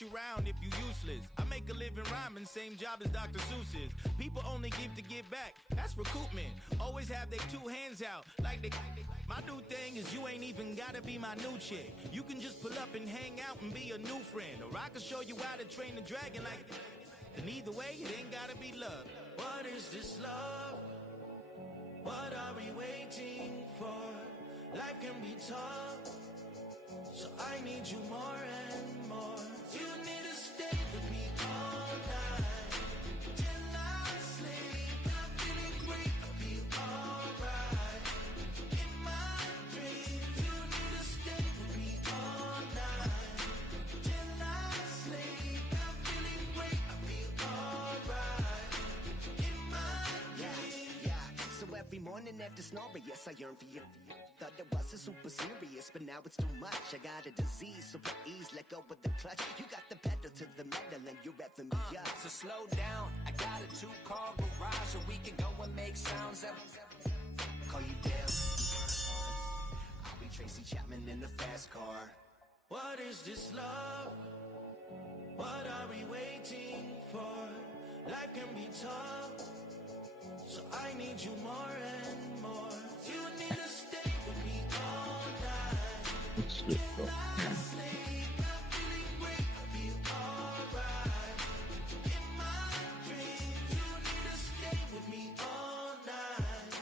you round if you useless. I make a living rhyming, same job as Dr. Seuss's. People only give to give back, that's recoupment. Always have their two hands out, like they. My new thing is you ain't even gotta be my new chick. You can just pull up and hang out and be a new friend. Or I can show you how to train the dragon like. And either way, it ain't gotta be love. What is this love? What are we waiting for? Life can be tough, so I need you more and more. You need to stay with me all night till I sleep. I'm feeling great, I feel alright. In my dreams, you need to stay with me all night till I sleep. I'm feeling great, I feel alright. In my dreams. Yeah. So every morning after snoring, yes, I yearn for you. Thought it wasn't super serious, but now it's too much. I got a disease, so for ease, let go with the clutch. You got the pedal to the metal and you're revving me up. So slow down, I got a 2-car garage, so we can go and make sounds that Call you down. I'll be Tracy Chapman in the fast car. What is this love? What are we waiting for? Life can be tough, so I need you more and more. You need to stay with me all night till I sleep. I'm feeling great, I feel alright. In my dreams, you need to stay with me all night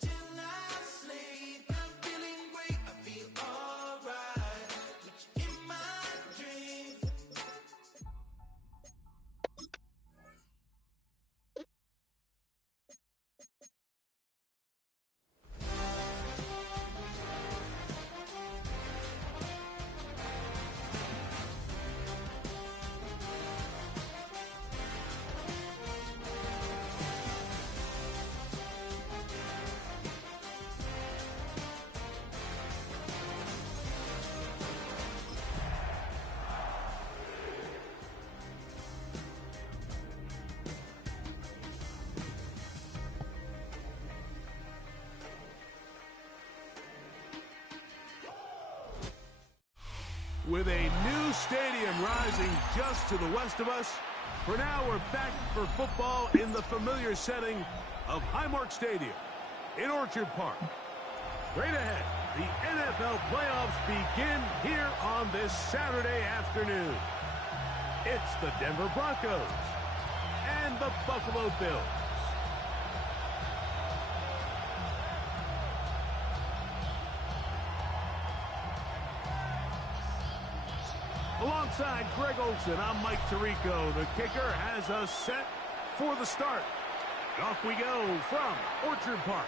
till I sleep. I'm feeling great, I feel alright. In my dreams. With a new stadium rising just to the west of us, for now we're back for football in the familiar setting of Highmark Stadium in Orchard Park. Straight ahead, the NFL playoffs begin here on this Saturday afternoon. It's the Denver Broncos and the Buffalo Bills. Alongside Greg Olson, I'm Mike Tirico. The kicker has us set for the start. Off we go from Orchard Park.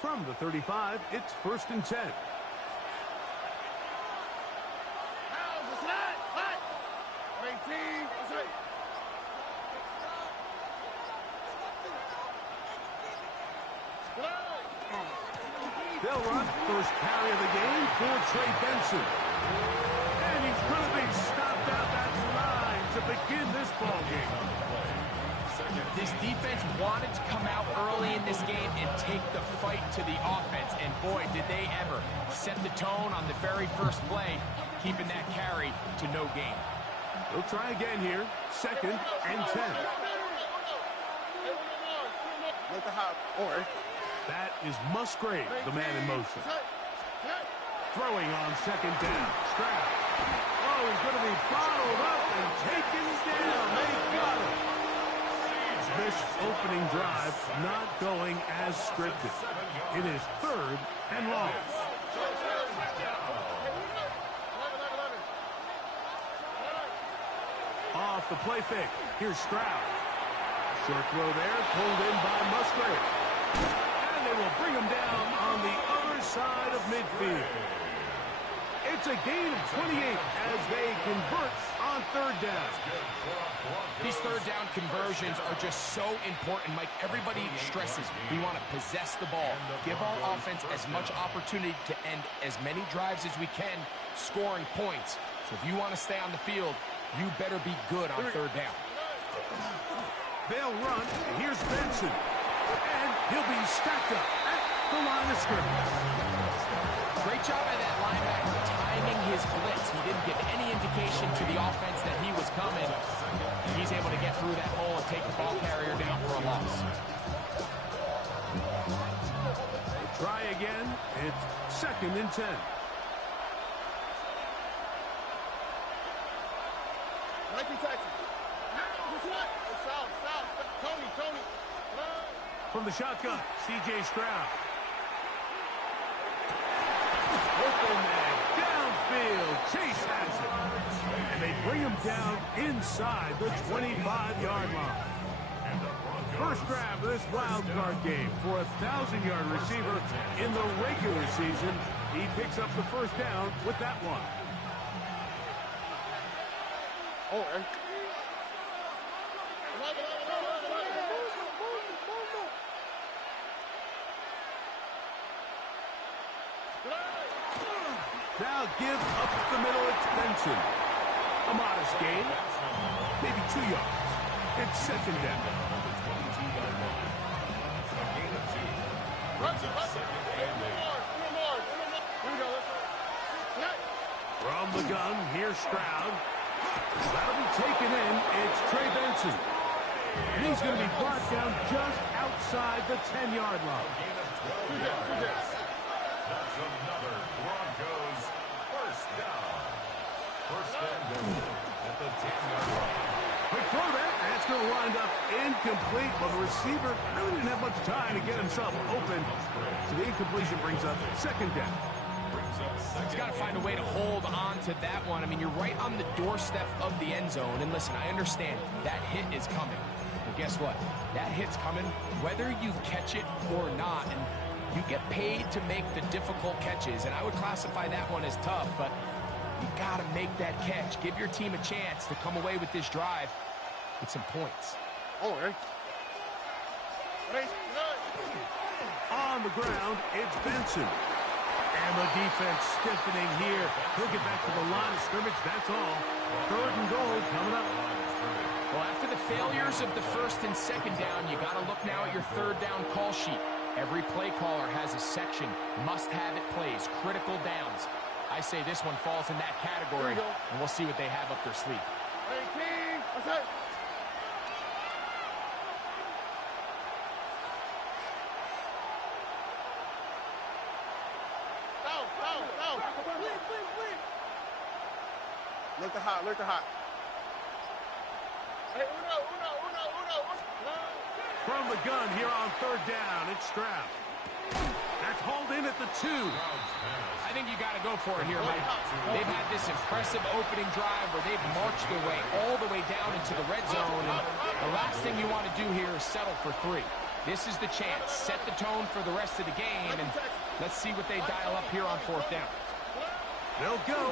From the 35, it's 1st and 10. They'll run first carry of the game for Trey Benson. And he's going to be stopped out that line to begin this ball game. This defense wanted to come out early in this game and take the fight to the offense. And boy, did they ever set the tone on the very first play, keeping that carry to no gain. They'll try again here. 2nd and 10. That is Musgrave, the man in motion. Throwing on 2nd down. Stroud. Oh, he's going to be bottled up and taken down. They got him. This opening drive not going as scripted. It is 3rd and long. Off the play fake. Here's Stroud. Short throw there, pulled in by Musgrave. And they will bring him down on the other side of midfield. It's a gain of 28 as they convert on on third down. These third down conversions are just so important, Mike. Everybody stresses we want to possess the ball, give our offense as much opportunity to end as many drives as we can, scoring points. So if you want to stay on the field, you better be good on third down. They'll run. Here's Benson. And he'll be stacked up at the line of scrimmage. Great job by that linebacker timing his blitz. He didn't give any indication to the offense that he was coming. He's able to get through that hole and take the ball carrier down for a loss. Try again. It's 2nd and 10. From the shotgun, C.J. Stroud. Open man, downfield, Chase has it. And they bring him down inside the 25-yard line. First grab of this wild card game for a 1,000-yard receiver in the regular season. He picks up the first down with that one. Now give up the middle, it's Benson. A modest gain, maybe 2 yards. It's 2nd down. From the gun, here's Stroud. That'll be taken in. It's Trey Benson. And he's going to be brought down just outside the 10-yard line. That's another Broncos first down. First and goal at the 10-yard line. Quick throw there. That's going to wind up incomplete. But the receiver really didn't have much time to get himself open. So the incompletion brings up 2nd down. He's got to find a way to hold on to that one. I mean, you're right on the doorstep of the end zone. And listen, I understand that hit is coming. But guess what? That hit's coming whether you catch it or not. And you get paid to make the difficult catches. And I would classify that one as tough. But you got to make that catch. Give your team a chance to come away with this drive with some points. On the ground, it's Benson. And the defense stiffening here. He'll get back to the line of scrimmage, that's all. 3rd and goal coming up. Well, after the failures of the 1st and 2nd down, you got to look now at your 3rd down call sheet. Every play caller has a section, must-have-it plays, critical downs. I say this one falls in that category, and we'll see what they have up their sleeve. Look the hot. From the gun here on 3rd down, it's Stroud. That's hauled in at the 2. I think you got to go for it here, Mike. They've had this impressive opening drive where they've marched their way all the way down into the red zone, and the last thing you want to do here is settle for 3. This is the chance. Set the tone for the rest of the game, and let's see what they dial up here on 4th down. They'll go.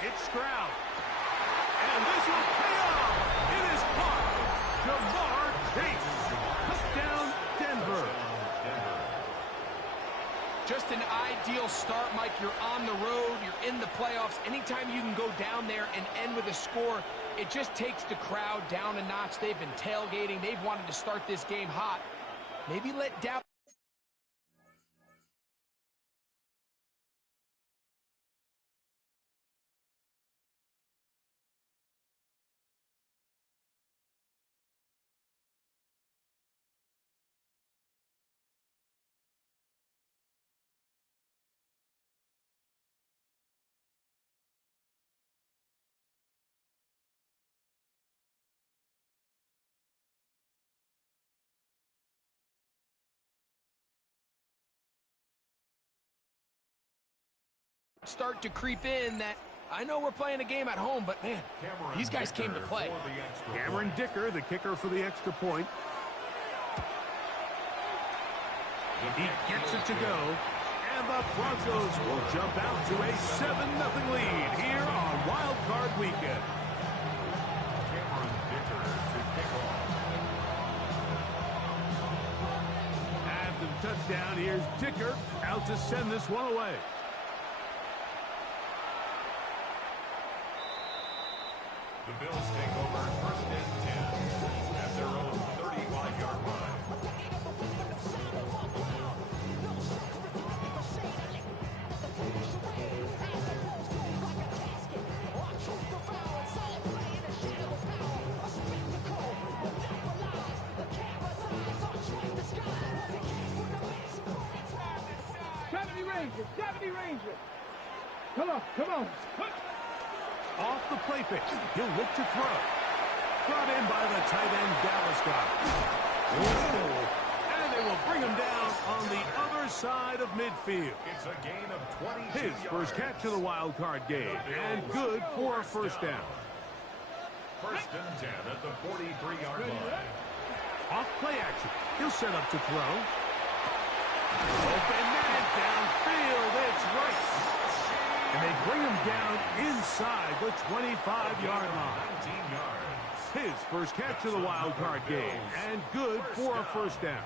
It's Stroud. And this will pay off. It is caught. Jamar Chase. Touchdown, Denver. Just an ideal start, Mike. You're on the road. You're in the playoffs. Anytime you can go down there and end with a score, it just takes the crowd down a notch. They've been tailgating. They've wanted to start this game hot. Maybe let doubt. Start to creep in that I know we're playing a game at home, but man, these guys came to play. Cameron Dicker, the kicker for the extra point. He gets it to go, and the Broncos will jump out to a 7-0 lead here on Wild Card Weekend. down. Here's Dicker out to send this one away. The Bills take over first and 10 at their own 35-yard line. Come on, come on. Off the play fake. He'll look to throw. Brought in by the tight end, Dallas guy. And they will bring him down on the other side of midfield. It's a gain of 22 His first catch of the wild card game. And good for a first down. First and 10 at the 43-yard line. Off play action. He'll set up to throw. Open man downfield. It's Rice. And they bring him down inside the 25-yard line. 19 yards. His first catch of the wild card game. And good for a first down.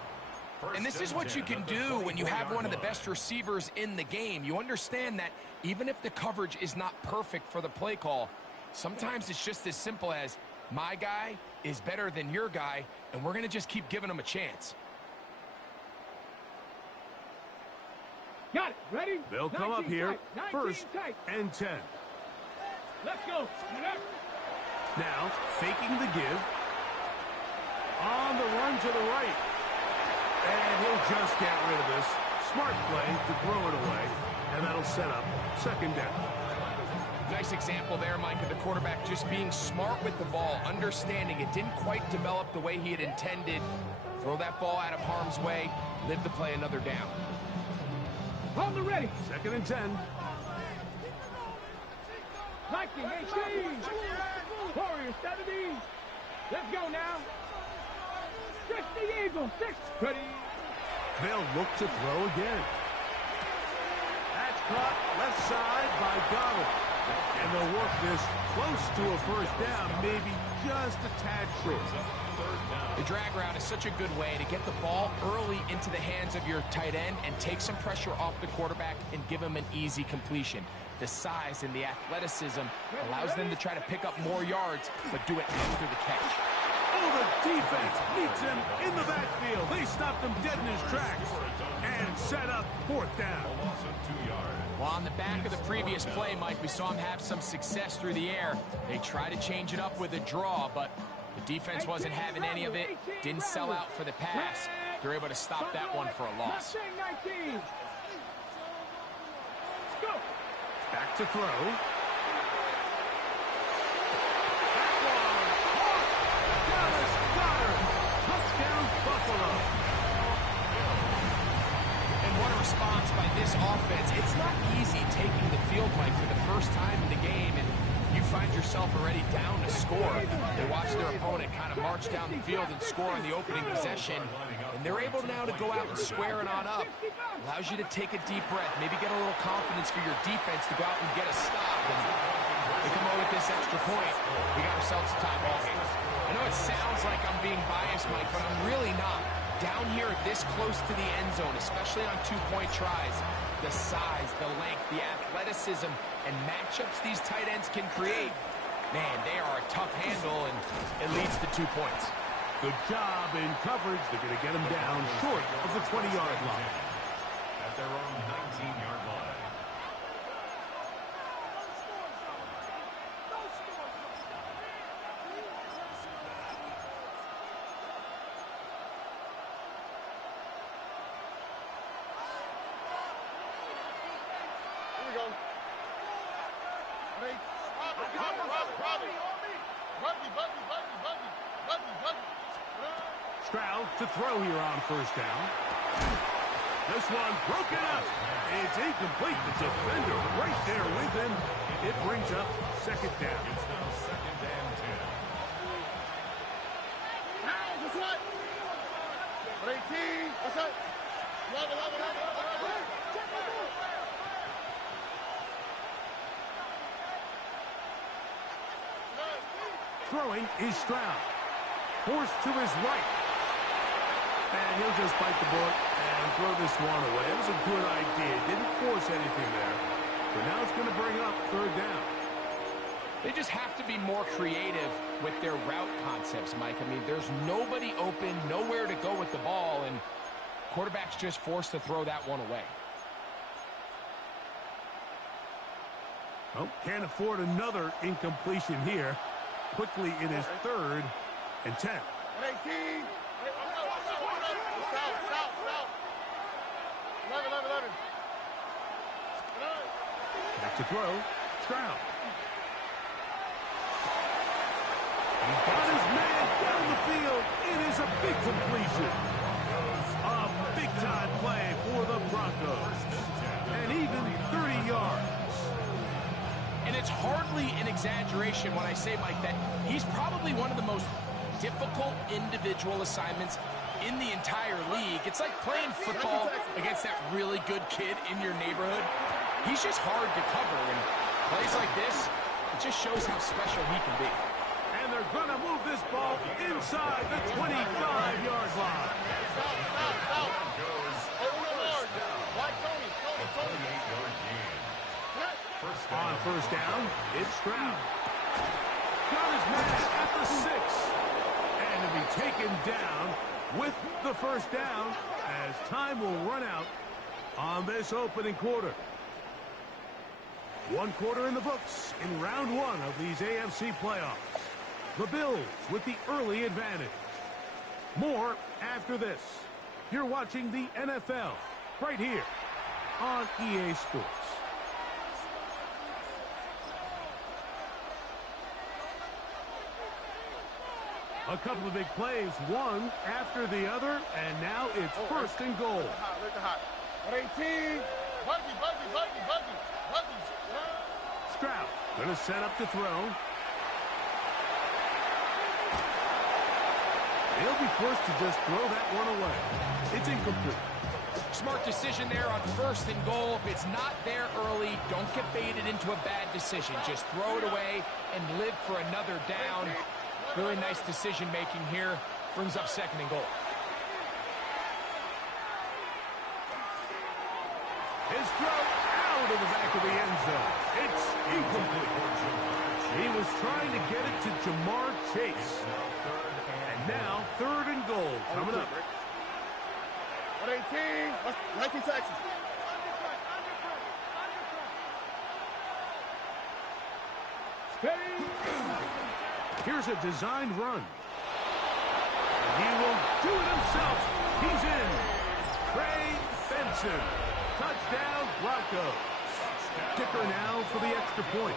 And this is what you can do when you have one of the best receivers in the game. You understand that even if the coverage is not perfect for the play call, sometimes it's just as simple as my guy is better than your guy, and we're going to just keep giving him a chance. Got it. Ready? They'll come up here first and 10. Let's go. Now, faking the give. On the run to the right. And he'll just get rid of this. Smart play to throw it away. And that'll set up second down. Nice example there, Mike, of the quarterback just being smart with the ball, understanding it didn't quite develop the way he had intended. Throw that ball out of harm's way, live to play another down. On the ready. Second and 10. Nike, make change. Warriors, 70. Let's go now. 60 Eagles, 6. Ready. They'll look to throw again. That's caught left side by Goddard. And they'll work this close to a first down, maybe just a tad short. The drag route is such a good way to get the ball early into the hands of your tight end and take some pressure off the quarterback and give him an easy completion. The size and the athleticism allows them to try to pick up more yards, but do it after the catch. Oh, the defense meets him in the backfield. They stopped him dead in his tracks and set up fourth down. A loss of 2 yards. Well, on the back of the previous play, Mike, we saw him have some success through the air. They tried to change it up with a draw, but the defense wasn't having any of it. Didn't sell out for the pass. They're able to stop that one for a loss. Back to throw. Touchdown, Buffalo. And what a response by this offense. It's not easy taking the field, Mike, for the first time in the game, and you find yourself already down to score. They watch their opponent kind of march down the field and score on the opening possession, and they're able now to go out and square it on up. Allows you to take a deep breath, maybe get a little confidence for your defense to go out and get a stop. And they come over with this extra point. We got ourselves a tie ball game. I know it sounds like I'm being biased, Mike, but I'm really not. Down here this close to the end zone, especially on two-point tries, the size, the length, the athleticism, and matchups these tight ends can create, man, they are a tough handle, and it leads to 2 points. Good job in coverage. They're going to get him down short of the 20-yard line. At their own 19-yard line. Stroud to throw here on first down. This one broken up. It's incomplete. The defender right there with him. It brings up second down. It's now second and 10. Throwing is Stroud. Forced to his right. And he'll just bite the bullet And throw this one away. It was a good idea. Didn't force anything there. But now it's going to bring up third down. They just have to be more creative with their route concepts, Mike. I mean, there's nobody open, nowhere to go with the ball, and quarterback's just forced to throw that one away. Oh, can't afford another incompletion here. Quickly, it is 3rd and 10. 18. Back to throw. Stroud. He's got his man down the field. It is a big completion. A big-time play for the Broncos. And even 30 yards. And it's hardly an exaggeration when I say, Mike, that he's probably one of the most difficult individual assignments in the entire league. It's like playing football against that really good kid in your neighborhood. He's just hard to cover, and plays like this, it just shows how special he can be. And they're going to move this ball inside the 25-yard line. On first down, it's Stroud. Got his man at the 6. And to be taken down with the first down as time will run out on this opening quarter. 1 quarter in the books in round 1 of these AFC playoffs. The Bills with the early advantage. More after this. You're watching the NFL right here on EA Sports. A couple of big plays, one after the other, and now it's first and goal. 18. Stroud going to set up to throw. He'll be forced to just throw that one away. It's incomplete. Smart decision there on first and goal. If it's not there early, don't get baited into a bad decision. Just throw it away and live for another down. Really nice decision-making here. Brings up second and goal. His throw out of the back of the end zone. It's incomplete. He was trying to get it to Jamar Chase. And now, third and goal coming up. 18. 19 Texas. Steady. Here's a designed run. He will do it himself. He's in. Trey Benson. Touchdown, Broncos. Kicker now for the extra point.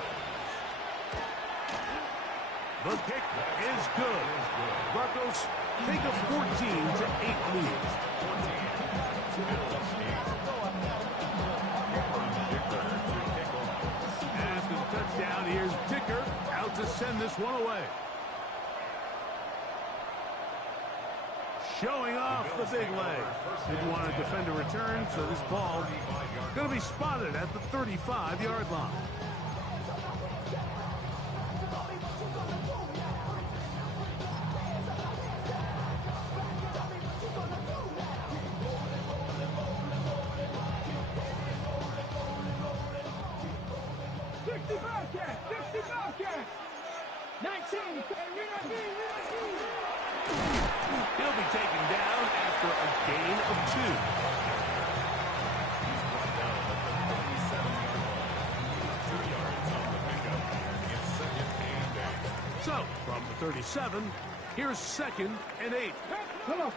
The kick is good. Broncos take a 14-8 lead. After the touchdown, here's Dicker out to send this one away. Showing off the big leg. Didn't want to defend a return, so this ball going to be spotted at the 35-yard line. He'll be taken down after a gain of 2. So, from the 37, here's second and 8. Come on.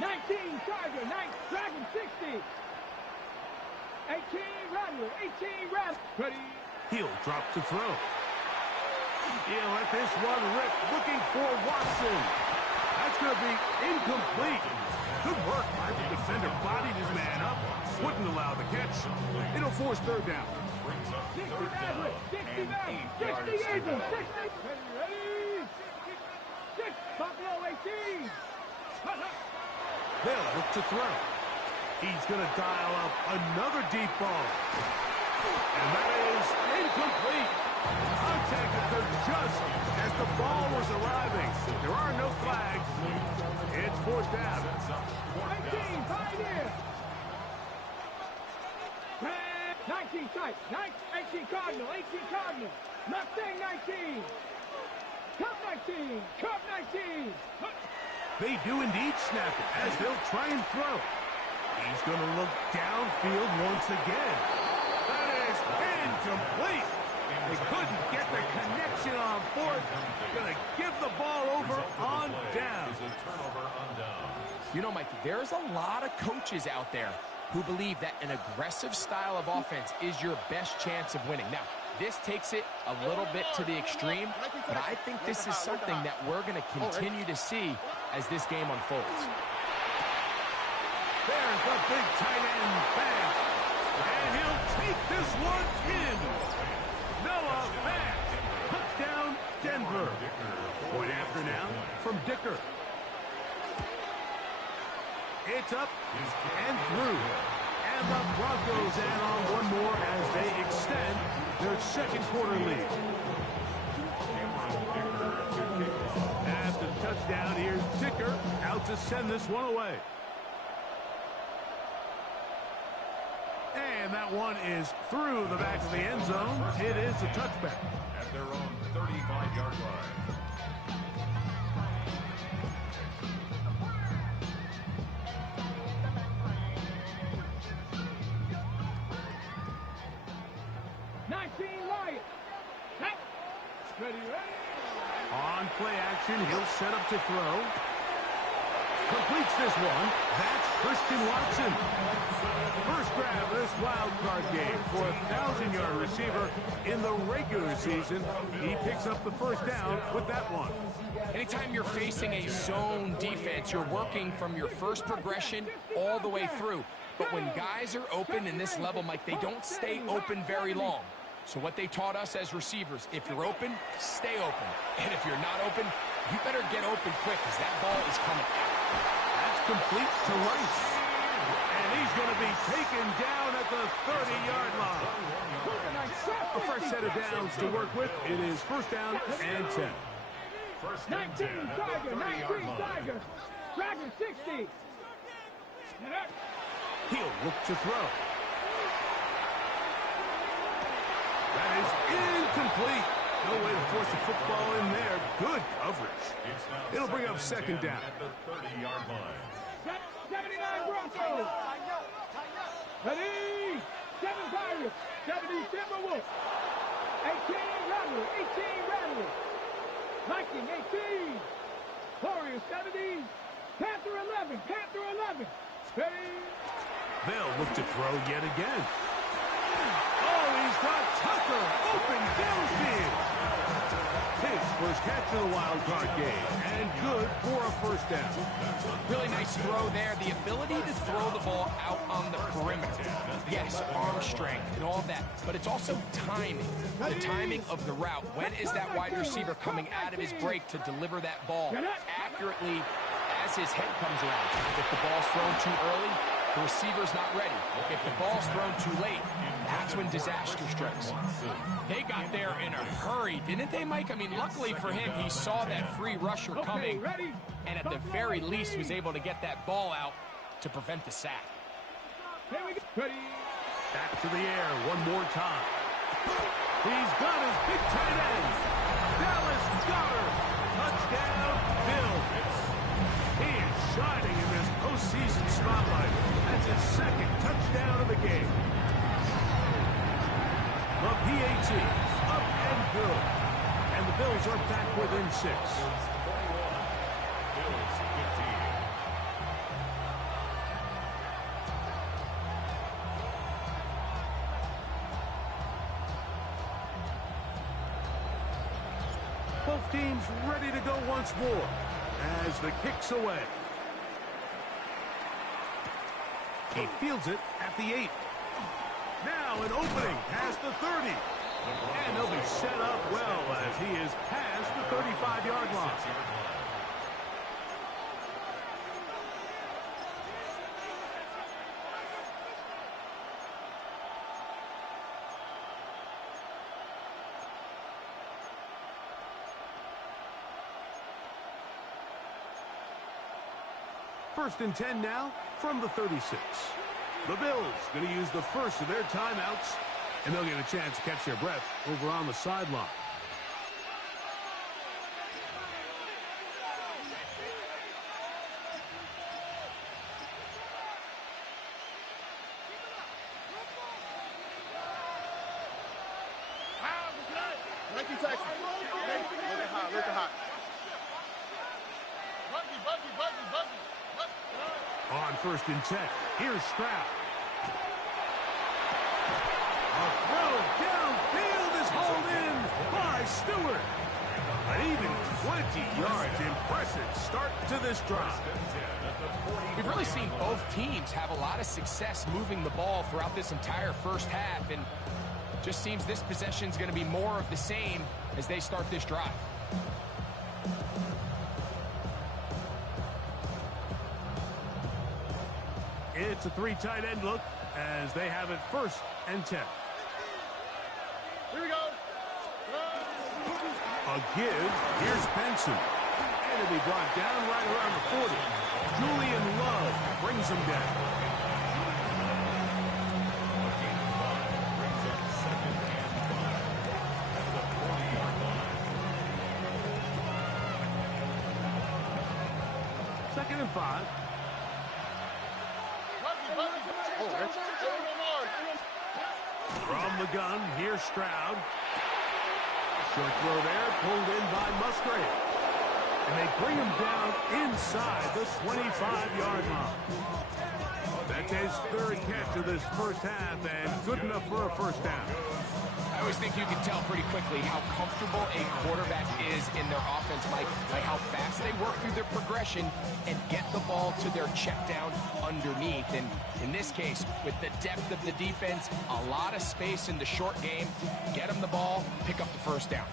19, Tiger, 9, Dragon, 60. 18, Rattler, 18, Rattler. Ready. He'll drop to throw. He'll let this one rip, looking for Watson. That's going to be incomplete. Good work by the defender. Bodied his man up. Wouldn't allow the catch. It'll force third down. 60 Maverick, 60 Maverick, 60 Eagles, 60. Ready? 6, Buffalo, 18. They'll look to throw. He's going to dial up another deep ball. And that is incomplete. Contact occurred just as the ball was arriving. There are no flags. It's fourth down. 19, 5 here. 19 tight. 18 Cardinal. 18 Cardinal. Mustang 19. Cup 19. Cup 19. They do indeed snap it as they'll try and throw. He's going to look downfield once again. That is incomplete. They couldn't get the connection on fourth. Going to give the ball over on down. You know, Mike, there's a lot of coaches out there who believe that an aggressive style of offense is your best chance of winning. Now, this takes it a little bit to the extreme, but I think this is something that we're going to continue to see as this game unfolds. There's the big tight end back, and he'll take this one in. Noah back. Touchdown, Denver. Point after now from Dicker. It's up and through. And the Broncos add on one more as they extend their second quarter lead. After the touchdown, here's Dicker out to send this one away. And that one is through the back of the end zone. It is a touchback. At their own 35-yard line. On play action, he'll set up to throw. Completes this one. That's Christian Watson. First grab of this wild card game for a 1,000-yard receiver in the regular season. He picks up the first down with that one. Anytime you're facing a zone defense, you're working from your first progression all the way through. But when guys are open in this level, Mike, they don't stay open very long. So what they taught us as receivers, if you're open, stay open. And if you're not open, you better get open quick because that ball is coming out. That's complete to Rice. And he's going to be taken down at the 30-yard line. The first set of downs to work with. It is first down and 10. 19 Tiger, 19 Tiger. Dragon 60. He'll look to throw. That is incomplete. No way to force the football in there. Good coverage. It'll bring up second down. At the 30-yard line. 79 Broncos. Ready? 7 Pirates. 70 Timberwolves. 18 Rattlers. 18 Rattlers. Viking 18. Warriors 70. Panther 11. Panther 11. Ready? They'll look to throw yet again. Oh, he's got Tucker open downfield. His first catch of the wild card game, and good for a first down. Really nice throw there. The ability to throw the ball out on the perimeter. Yes, arm strength and all that, but it's also timing. The timing of the route. When is that wide receiver coming out of his break to deliver that ball accurately as his head comes around? If the ball's thrown too early, the receiver's not ready. If the ball's thrown too late, that's when disaster strikes. They got there in a hurry, didn't they, Mike? I mean, luckily for him, he saw that free rusher coming, and at the very least was able to get that ball out to prevent the sack. Back to the air one more time. He's got his big tight end. Dallas Goedert. Touchdown, Bill. He is shining in this postseason spotlight. That's his second touchdown of the game. The PAT up and good. And the Bills are back within 6. Bills 15. Both teams ready to go once more as the kick's away. He fields it at the 8. Now an opening past the 30. And they'll be set up well as he is past the 35-yard line. First and 10 now from the 36. The Bills going to use the first of their timeouts, and they'll get a chance to catch their breath over on the sideline. On first and 10, here's Stroud. A throw downfield is hauled in by Stewart. An even 20 yards. Impressive start to this drive. We've really seen both teams have a lot of success moving the ball throughout this entire first half, and just seems this possession is going to be more of the same as they start this drive. It's a three tight end look as they have it first and 10. Here we go. A give. Here's Benson. And it'll be brought down right around the 40. Julian Love brings him down. Second and 5. From the gun, here's Stroud. Short throw there, pulled in by Musgrave. And they bring him down inside the 25-yard line. That's his third catch of this first half, and good enough for a first down. I always think you can tell pretty quickly how comfortable a quarterback is in their offense, Mike, by how fast they work through their progression and get the ball to their check down underneath. And in this case, with the depth of the defense, a lot of space in the short game, get them the ball, pick up the first down.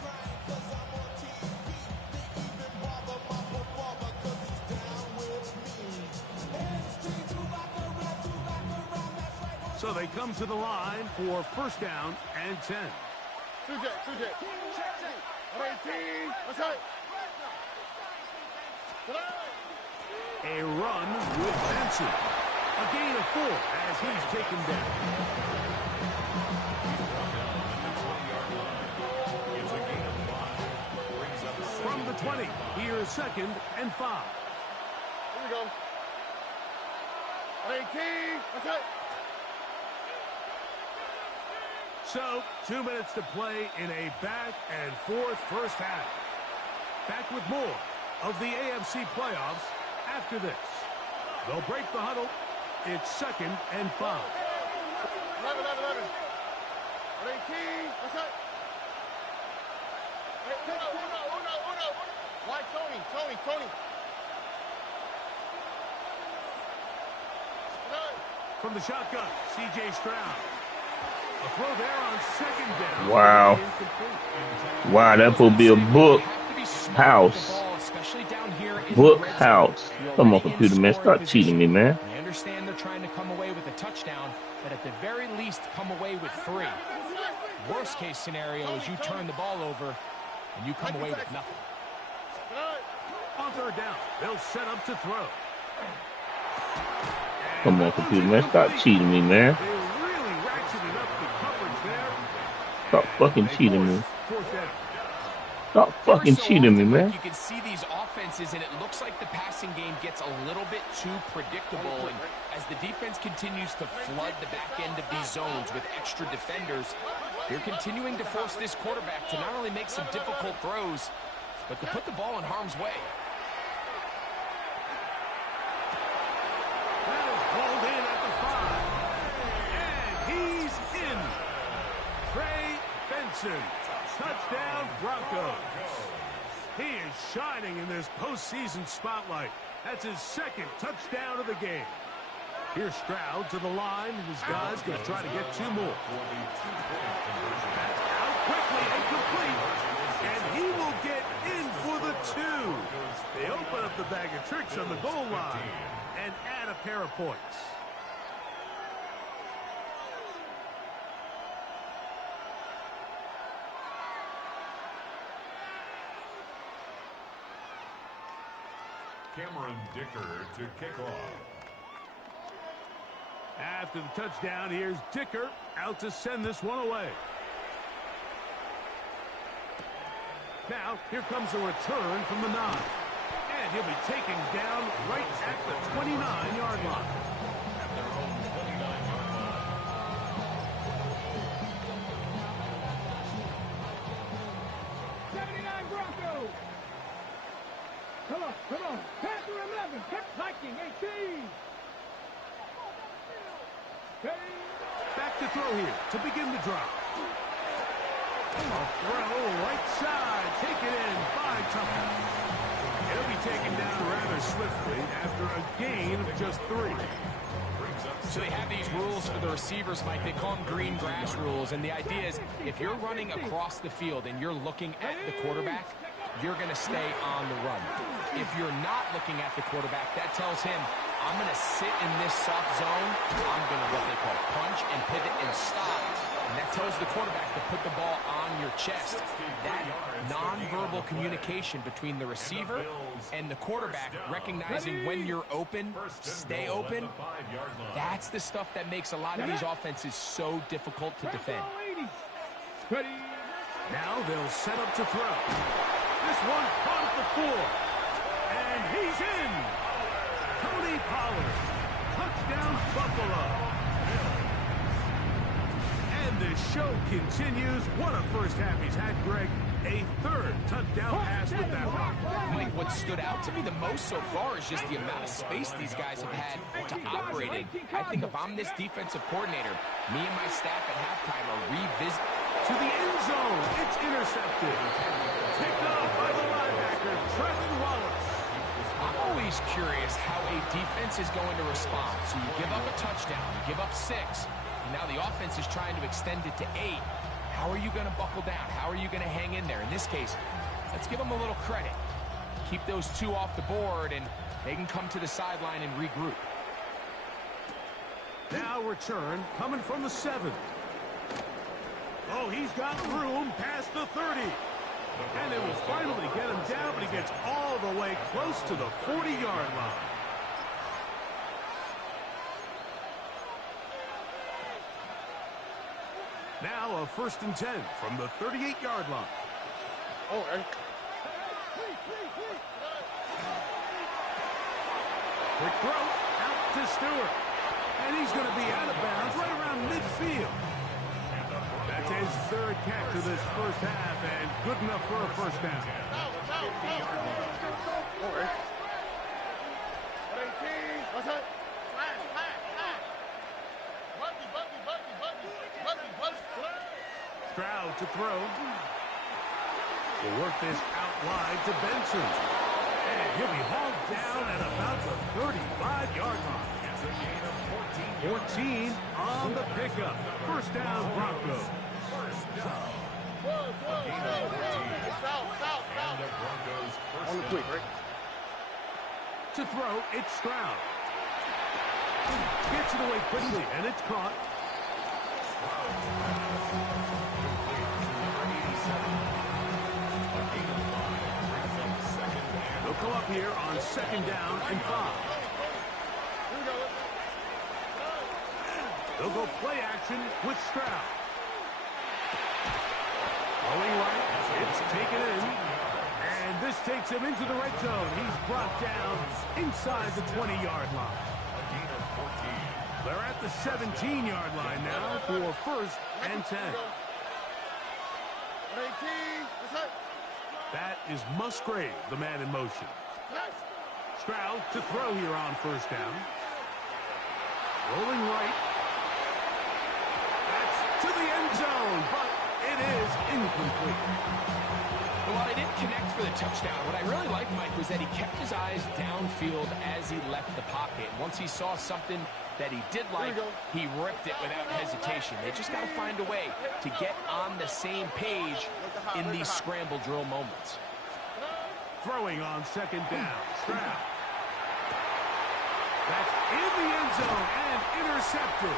So they come to the line for first down and 10. 2J. 18. That's right. A run with Benson. A gain of 4 as he's taken down. From the 20, here's second and 5. Here we go. 18. That's right. So, 2 minutes to play in a back-and-forth first half. Back with more of the AFC playoffs after this. They'll break the huddle. It's second and 5. 11. 18. That's right. Uno. Why Tony? From the shotgun, C.J. Stroud. A throw there on second down. Wow. Wow, that will be a book house. Book house. Come on, computer, man. Stop cheating me, man. I understand they're trying to come away with a touchdown, but at the very least, come away with 3. Worst case scenario is you turn the ball over and you come away with nothing. On third down, they'll set up to throw. Come on, computer, man. Stop cheating me, man. Stop fucking cheating me. Stop fucking cheating me, man. You can see these offenses, and it looks like the passing game gets a little bit too predictable. And as the defense continues to flood the back end of these zones with extra defenders, they're continuing to force this quarterback to not only make some difficult throws, but to put the ball in harm's way. That is pulled in at the 5. And he's in. Trey Benson, touchdown Broncos. He is shining in this postseason spotlight. That's his second touchdown of the game. Here's Stroud to the line, and his guys going to try to get 2 more. That's out quickly and complete, and he will get in for the 2. They open up the bag of tricks on the goal line and add a pair of points. Cameron Dicker to kick off. After the touchdown, here's Dicker out to send this one away. Now, here comes a return from the 9. And he'll be taken down right at the 29-yard line. At their own 29-yard line. 79 Broncos. Come on, come on. Panther 11. Viking 18. Back to throw here to begin the drive. A throw right side. Take it in by Tucker. He'll be taken down rather swiftly after a gain of just 3. So they have these rules for the receivers, Mike. They call them green grass rules. And the idea is if you're running across the field and you're looking at the quarterback, you're going to stay on the run. If you're not looking at the quarterback, that tells him, I'm going to sit in this soft zone. I'm going to what they call punch and pivot and stop. And that tells the quarterback to put the ball on your chest. That nonverbal communication between the receiver and the quarterback, recognizing when you're open, stay open, that's the stuff that makes a lot of these offenses so difficult to defend. Now they'll set up to throw. This one caught at the 4. And he's in. Tony Pollard. Touchdown, Buffalo. And the show continues. What a first half he's had, Greg. A 3rd touchdown pass with that rock. Mike, what stood out to me the most so far is just the amount of space these guys have had to operate in. I think if I'm this defensive coordinator, me and my staff at halftime are revisiting. To the end zone. It's intercepted. Picked off by the linebacker, Trevin Wallace. I'm always curious how a defense is going to respond. So you give up a touchdown, you give up 6, and now the offense is trying to extend it to 8. How are you going to buckle down? How are you going to hang in there? In this case, let's give them a little credit. Keep those 2 off the board, and they can come to the sideline and regroup. Now return coming from the 7. Oh, he's got room past the 30. And they will finally get him down, but he gets all the way close to the 40-yard line. Now a 1st and 10 from the 38-yard line. Quick throw out to Stewart. And he's going to be out of bounds right around midfield. That's his 3rd catch of this first half, and good enough for a first down. Stroud to throw. Will work this out wide to Benson. And he'll be hauled down at about the 35-yard line. 14 on the pickup. First down, Broncos. On the quick, right? To throw, it's Stroud. Gets it away quickly, and it's caught. They'll go up here on 2nd down and 5. They'll go play action with Stroud. Going right, it's taken in. And this takes him into the red zone. He's brought down inside the 20-yard line. They're at the 17-yard line now for 1st and 10. That is Musgrave, the man in motion. Stroud to throw here on 1st down. Rolling right. That's to the end zone, but it is incomplete. Well, while I didn't connect for the touchdown, what I really liked, Mike, was that he kept his eyes downfield as he left the pocket. Once he saw something that he did like, he ripped it without hesitation. They just got to find a way to get on the same page in these scramble drill moments. Throwing on 2nd down, Stroud. That's in the end zone and intercepted.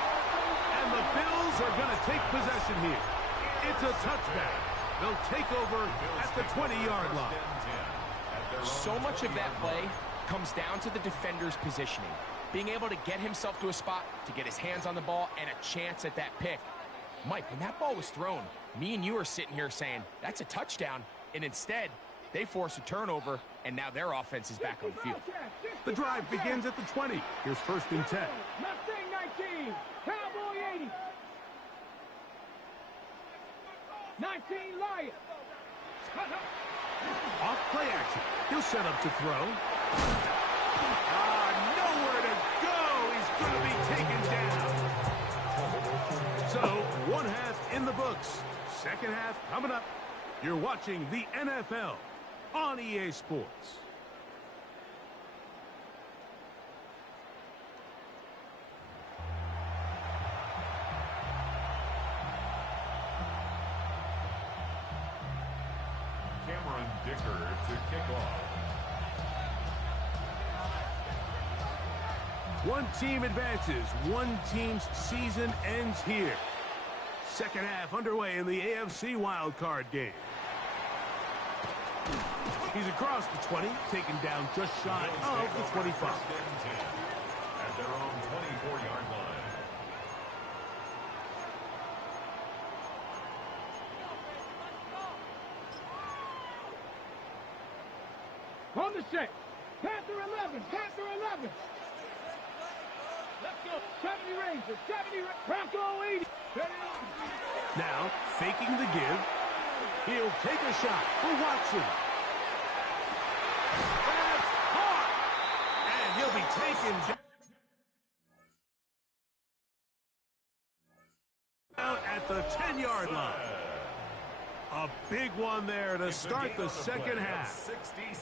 And the Bills are going to take possession here. It's a touchback. They'll take over at the 20-yard line. So much of that play comes down to the defender's positioning, being able to get himself to a spot, to get his hands on the ball, and a chance at that pick. Mike, when that ball was thrown, me and you are sitting here saying, that's a touchdown, and instead, they force a turnover, and now their offense is back on the field. The drive begins at the 20. Here's 1st and 10. Mustang 19, Cowboy 80. 19 Lions. Off play action. He'll set up to throw. Nowhere to go. He's going to be taken down. So, 1 half in the books. 2nd half coming up. You're watching the NFL on EA Sports. Dicker to kick off. One team advances. One team's season ends here. 2nd half underway in the AFC wildcard game. He's across the 20, taken down just shy of the 25. At their own 24-yard line. On the set. Panther 11. Panther 11. Let's go. 70 Rangers. 70 Bronco 80. Now, faking the give. He'll take a shot for Watson. That's caught. And he'll be taken down at the 10-yard line. A big one there to start the 2nd half.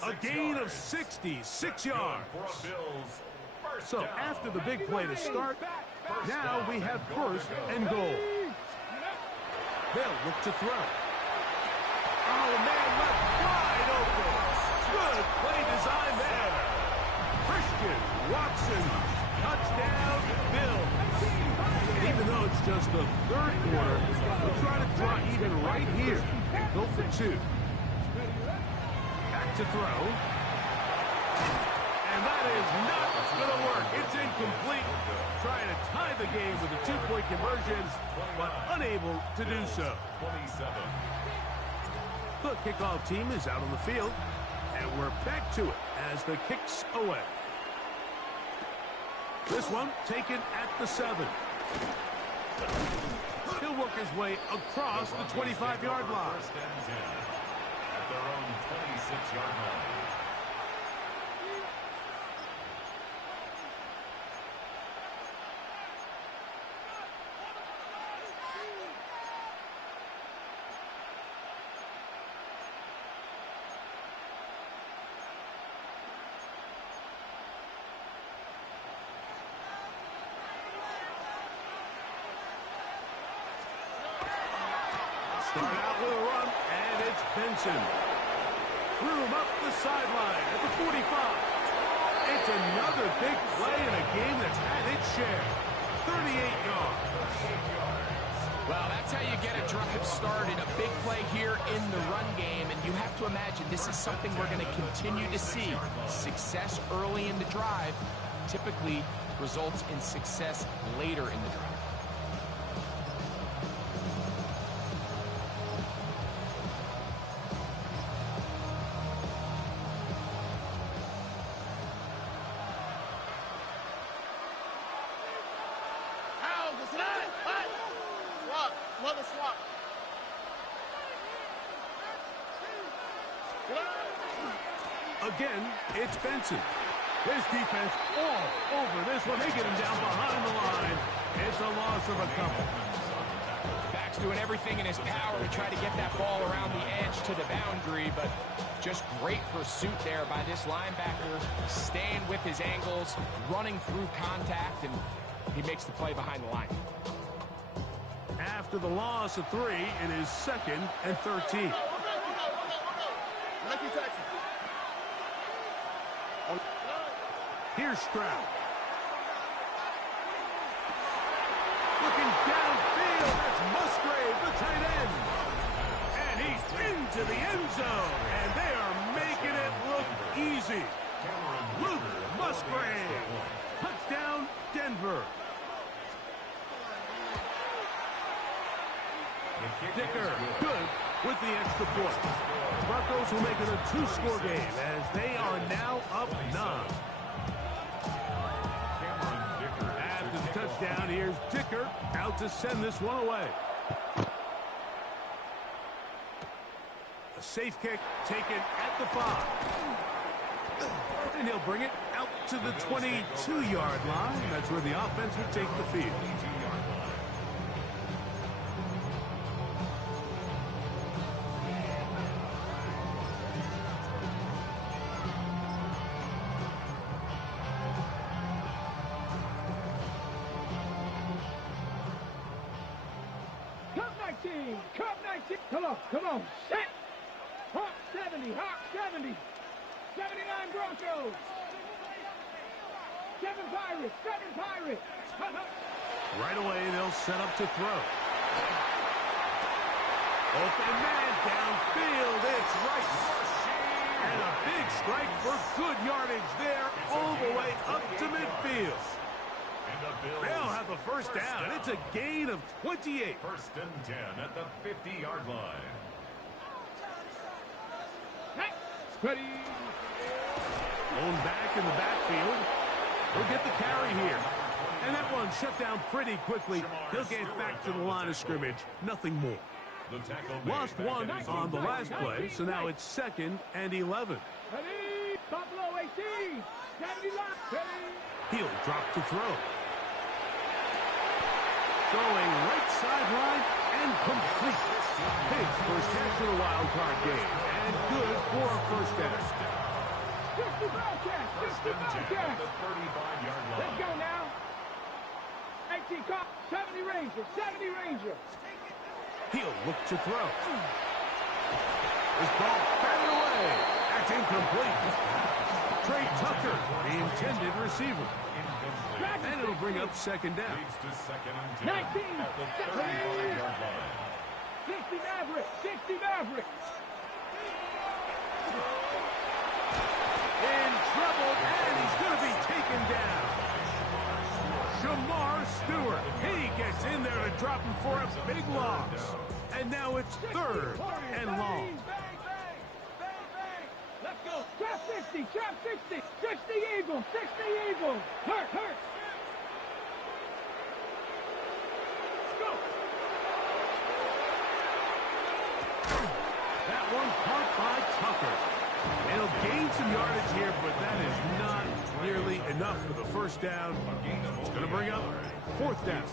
A gain of 66 yards. So after the big play to start, now we have 1st and goal. They'll look to throw. Oh, man, left wide open. Good play design there. Christian Watson. Touchdown, Bill. And even though it's just the 3rd quarter, we'll try to draw even right here and go for 2. Back to throw. And that is not going to work. It's incomplete. Trying to tie the game with a 2-point conversion, but unable to do so. The kickoff team is out on the field, and we're back to it as the kick's away. This one taken at the 7. He'll work his way across the 25-yard line. At their own 26-yard line. Start out with a run, and it's Benson. Room up the sideline at the 45. It's another big play in a game that's had its share. 38 yards. Well, that's how you get a drive started. A big play here in the run game, and you have to imagine this is something we're going to continue to see. Success early in the drive typically results in success later in the drive. Again, it's Benson. His defense all over this one. They get him down behind the line. It's a loss of a couple. Back's doing everything in his power to try to get that ball around the edge to the boundary, but just great pursuit there by this linebacker, staying with his angles, running through contact, and he makes the play behind the line. After the loss of 3, it is 2nd and 13. Here's Stroud. Looking downfield, that's Musgrave, the tight end. And he's into the end zone, and they are making it look easy. Luke Musgrave. Touchdown, Denver. Dicker, good with the extra point. Broncos will make it a 2-score game as they are now up 9. After the touchdown, here's Dicker out to send this one away. A safe kick taken at the 5. And he'll bring it out to the 22-yard line. That's where the offense will take the field. Cup 19. Come on. Set. Hawk 70. 79 Broncos. 7 Pirates. Right away, they'll set up to throw. Open man downfield. It's Rice. And a big strike for good yardage there all the way up to midfield. They'll have a first down. It's a gain of 28. First and 10 at the 50-yard line. Ready. Owned back in the backfield. He'll get the carry here. And that one shut down pretty quickly. He'll get back to the line of scrimmage. Nothing more. Lost one on the last play, so now it's 2nd and 11. Ready. Buffalo 18. 79. Ready. He'll drop to throw. Going right sideline and complete. His first catch in a wild card game. And good for a first down. 60 Bobcats. 60 Bobcats. The 35-yard line. Let's go now. 18 Cop. 70 Rangers. He'll look to throw. This ball batted away. That's incomplete. Trey Tucker, the intended receiver. And it'll bring up 2nd down. 19. 60 Mavericks. In trouble, and he's going to be taken down. Shamar Stewart. He gets in there to drop him for a big loss. And now it's 3rd and long. Bang. Let's go. Trap 60. 60 Eagles. Hurt. Let's go. That one caught by Tucker. And he'll gain some yardage here, but that is not nearly enough for the first down. It's going to bring up 4th down.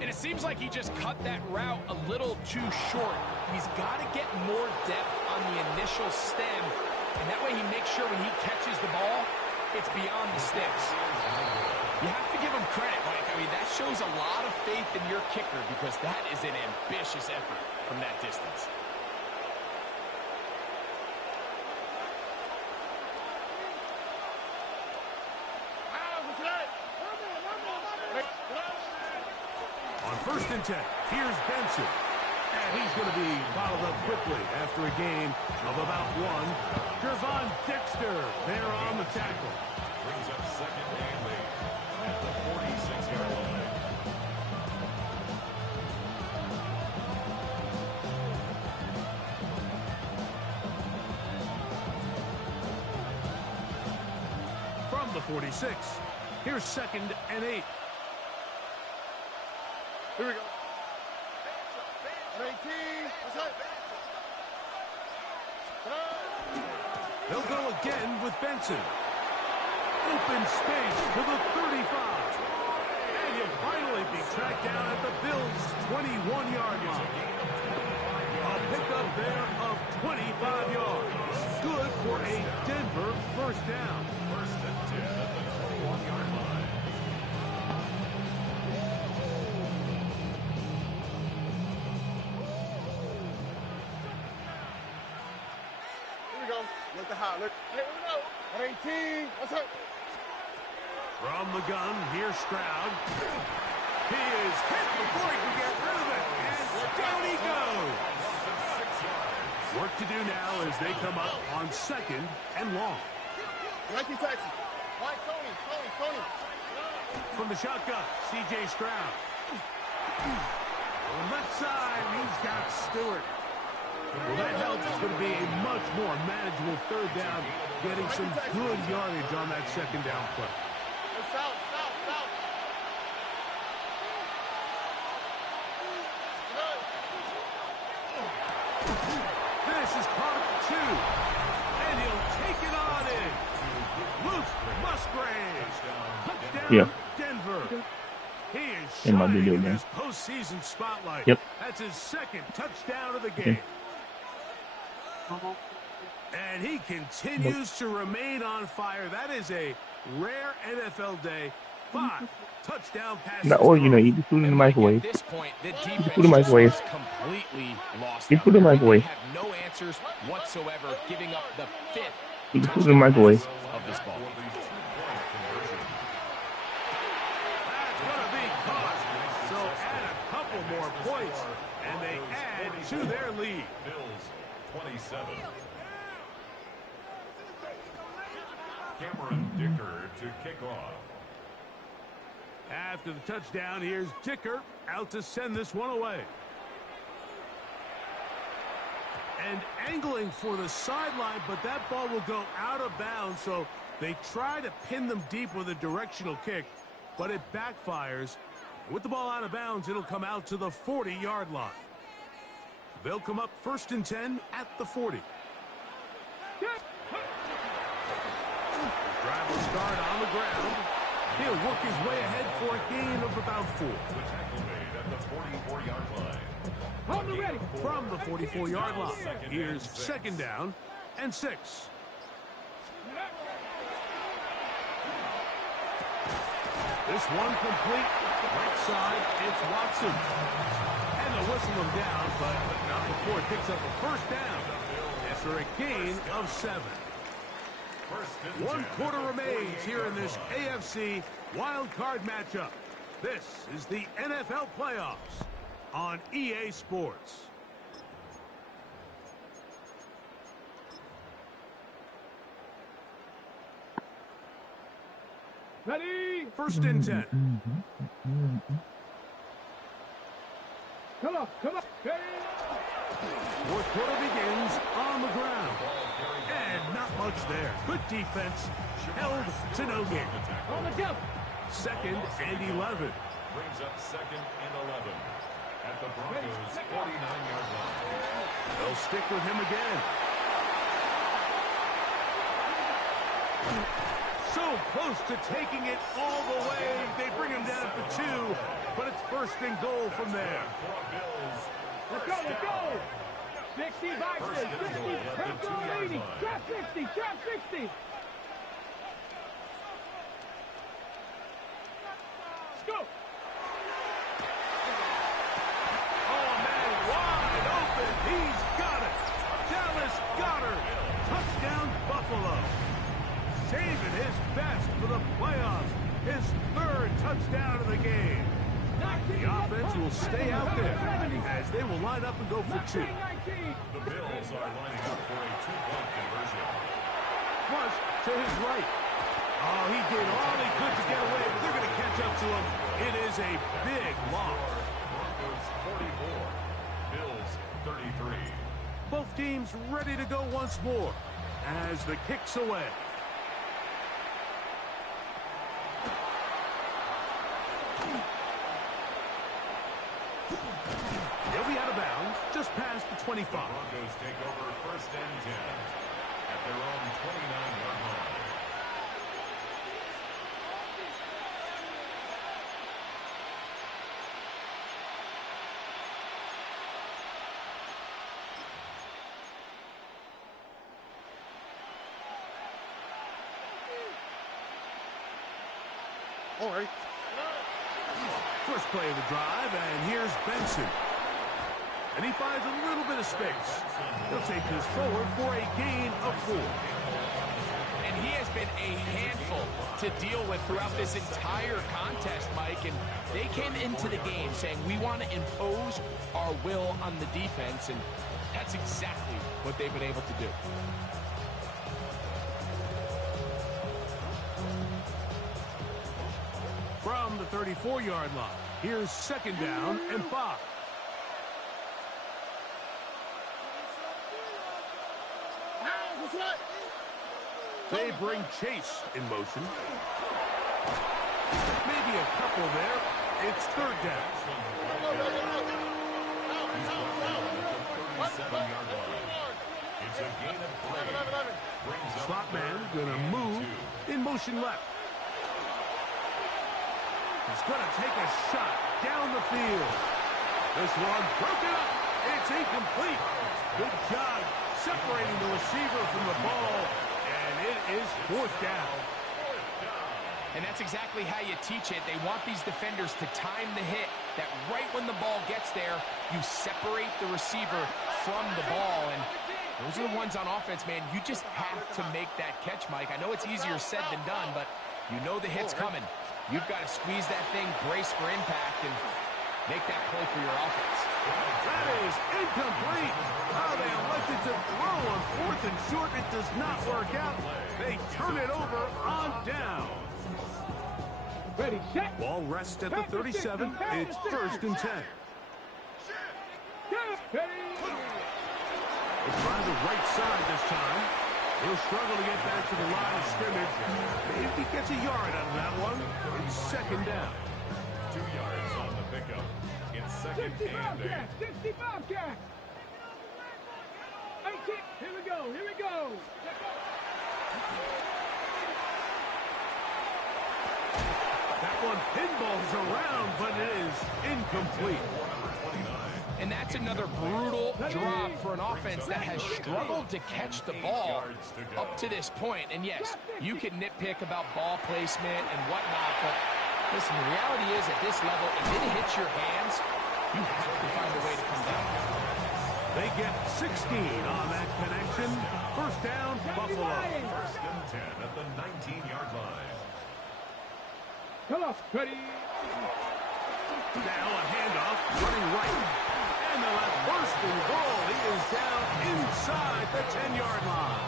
And it seems like he just cut that route a little too short. He's got to get more depth on the initial stem, and that way he makes sure when he catches the ball, it's beyond the sticks. You have to give him credit, Mike. I mean, that shows a lot of faith in your kicker because that is an ambitious effort from that distance. On 1st and 10, here's Benson. And he's going to be bottled up quickly after a gain of about 1. Gervon Dexter there on the tackle. Brings up 2nd and 8 at the 46-yard line. From the 46, here's 2nd and 8. Here we go. 18. He'll go again with Benson. Open space to the 35. And he'll finally be tracked down at the Bills' 21-yard line. A pickup there of 25 yards. Good for a Denver first down. 1st and 10 at the 21-yard line. Look at how. Look. Here we go. 18. What's up? From the gun, here's Stroud. He is hit before he can get rid of it. And down he goes. Work to do now as they come up on 2nd and long. Nike taxi. Mike, Tony. From the shotgun, C.J. Stroud. On the left side, he's got Stewart. Well, that helps. It's going to be a much more manageable third down, getting some good yardage on that second down play. South. This is part 2. And he'll take it on in. Luke Musgrave. Touchdown, Denver. He is shining in his postseason spotlight. Yep. That's his second touchdown of the game. And he continues to remain on fire. That is a rare NFL day. 5 touchdown passes. Or, you just put it in the microwave. At this point, the defense You put it in the microwave. is completely lost. You put it in the microwave. They have no answers whatsoever, giving up the 5th You put it in the microwave. of this ball. So add a couple more points, and they add to their lead. Bills 27. Cameron Dicker to kick off. After the touchdown, here's Dicker out to send this one away. And angling for the sideline, but that ball will go out of bounds, so they try to pin them deep with a directional kick, but it backfires. With the ball out of bounds, it'll come out to the 40-yard line. They'll come up 1st and 10 at the 40. Drive will start on the ground. He'll work his way ahead for a gain of about 4. The tackle made at the 44-yard line. From the 44-yard line, here's 2nd down and 6. This one complete. Right side, it's Watson. And they'll whistle him down, but not before it picks up a 1st down after a gain of 7. 1 quarter remains here in this AFC wild card matchup. This is the NFL playoffs on EA Sports. Ready? 1st and 10. Come on. Ready? 4th quarter begins on the ground. And not much there. Good defense. Held to no gain. On the jump. 2nd and 11. Brings up 2nd and 11 at the Broncos' 49-yard line. They'll stick with him again. So close to taking it all the way. They bring him down for 2, but it's 1st and goal from there. Let's go. 60 boxes. 60. Let's go, 80. Trap 60. Let's go. Oh, man, wide open. He's got it. Dallas Goedert. Touchdown, Buffalo. Saving his best for the playoffs. His 3rd touchdown of the game. The offense will stay out there as they will line up and go for 2. The Bills are lining up for a 2-point conversion. Flush to his right. Oh, he did all he could to get away, but they're going to catch up to him. It is a big loss. Broncos 44, Bills 33. Both teams ready to go once more as the kick's away. He'll be out of bounds just past the 25. The Broncos take over 1st and 10 at their own 29-yard line. All right. First play of the drive, and here's Benson. And he finds a little bit of space. He'll take this forward for a gain of 4. And he has been a handful to deal with throughout this entire contest, Mike. And they came into the game saying, we want to impose our will on the defense. And that's exactly what they've been able to do. from the 34-yard line. Here's second down and 5. They bring Chase in motion. Maybe a couple there. It's third down. He's brought down at the 37-yard line. It's a gain of 3. Slot man gonna move in motion left. He's gonna take a shot down the field. This one broken up. It's incomplete. Good job separating the receiver from the ball, and it is fourth down. And that's exactly how you teach it. They want these defenders to time the hit, that right when the ball gets there, you separate the receiver from the ball. And those are the ones on offense, man. You just have to make that catch, Mike. I know it's easier said than done, but you know the hit's coming. You've got to squeeze that thing, brace for impact, and make that play for your offense. That is incomplete. Oh, they elected to throw on fourth and short. It does not work out. They turn it over on down. Ready, set. Ball rests at the 37. It's first and 10. They try the right side this time. He'll struggle to get back to the line of scrimmage. If he gets a yard out of that one, it's second down. 2 yards on the pickup. It's second and 8. 65 catch. 18. Here we go. Here we go. That one pinballs around, but it is incomplete. And that's another brutal drop for an offense that has struggled to catch the ball up to this point. And yes, you can nitpick about ball placement and whatnot, but listen, the reality is at this level, if it hits your hands, you have to find a way to come down. They get 16 on that connection. First down, Buffalo. First and 10 at the 19-yard line. Come on, ready. Now a handoff, running right. And they'll have first and goal. He is down inside the 10-yard line.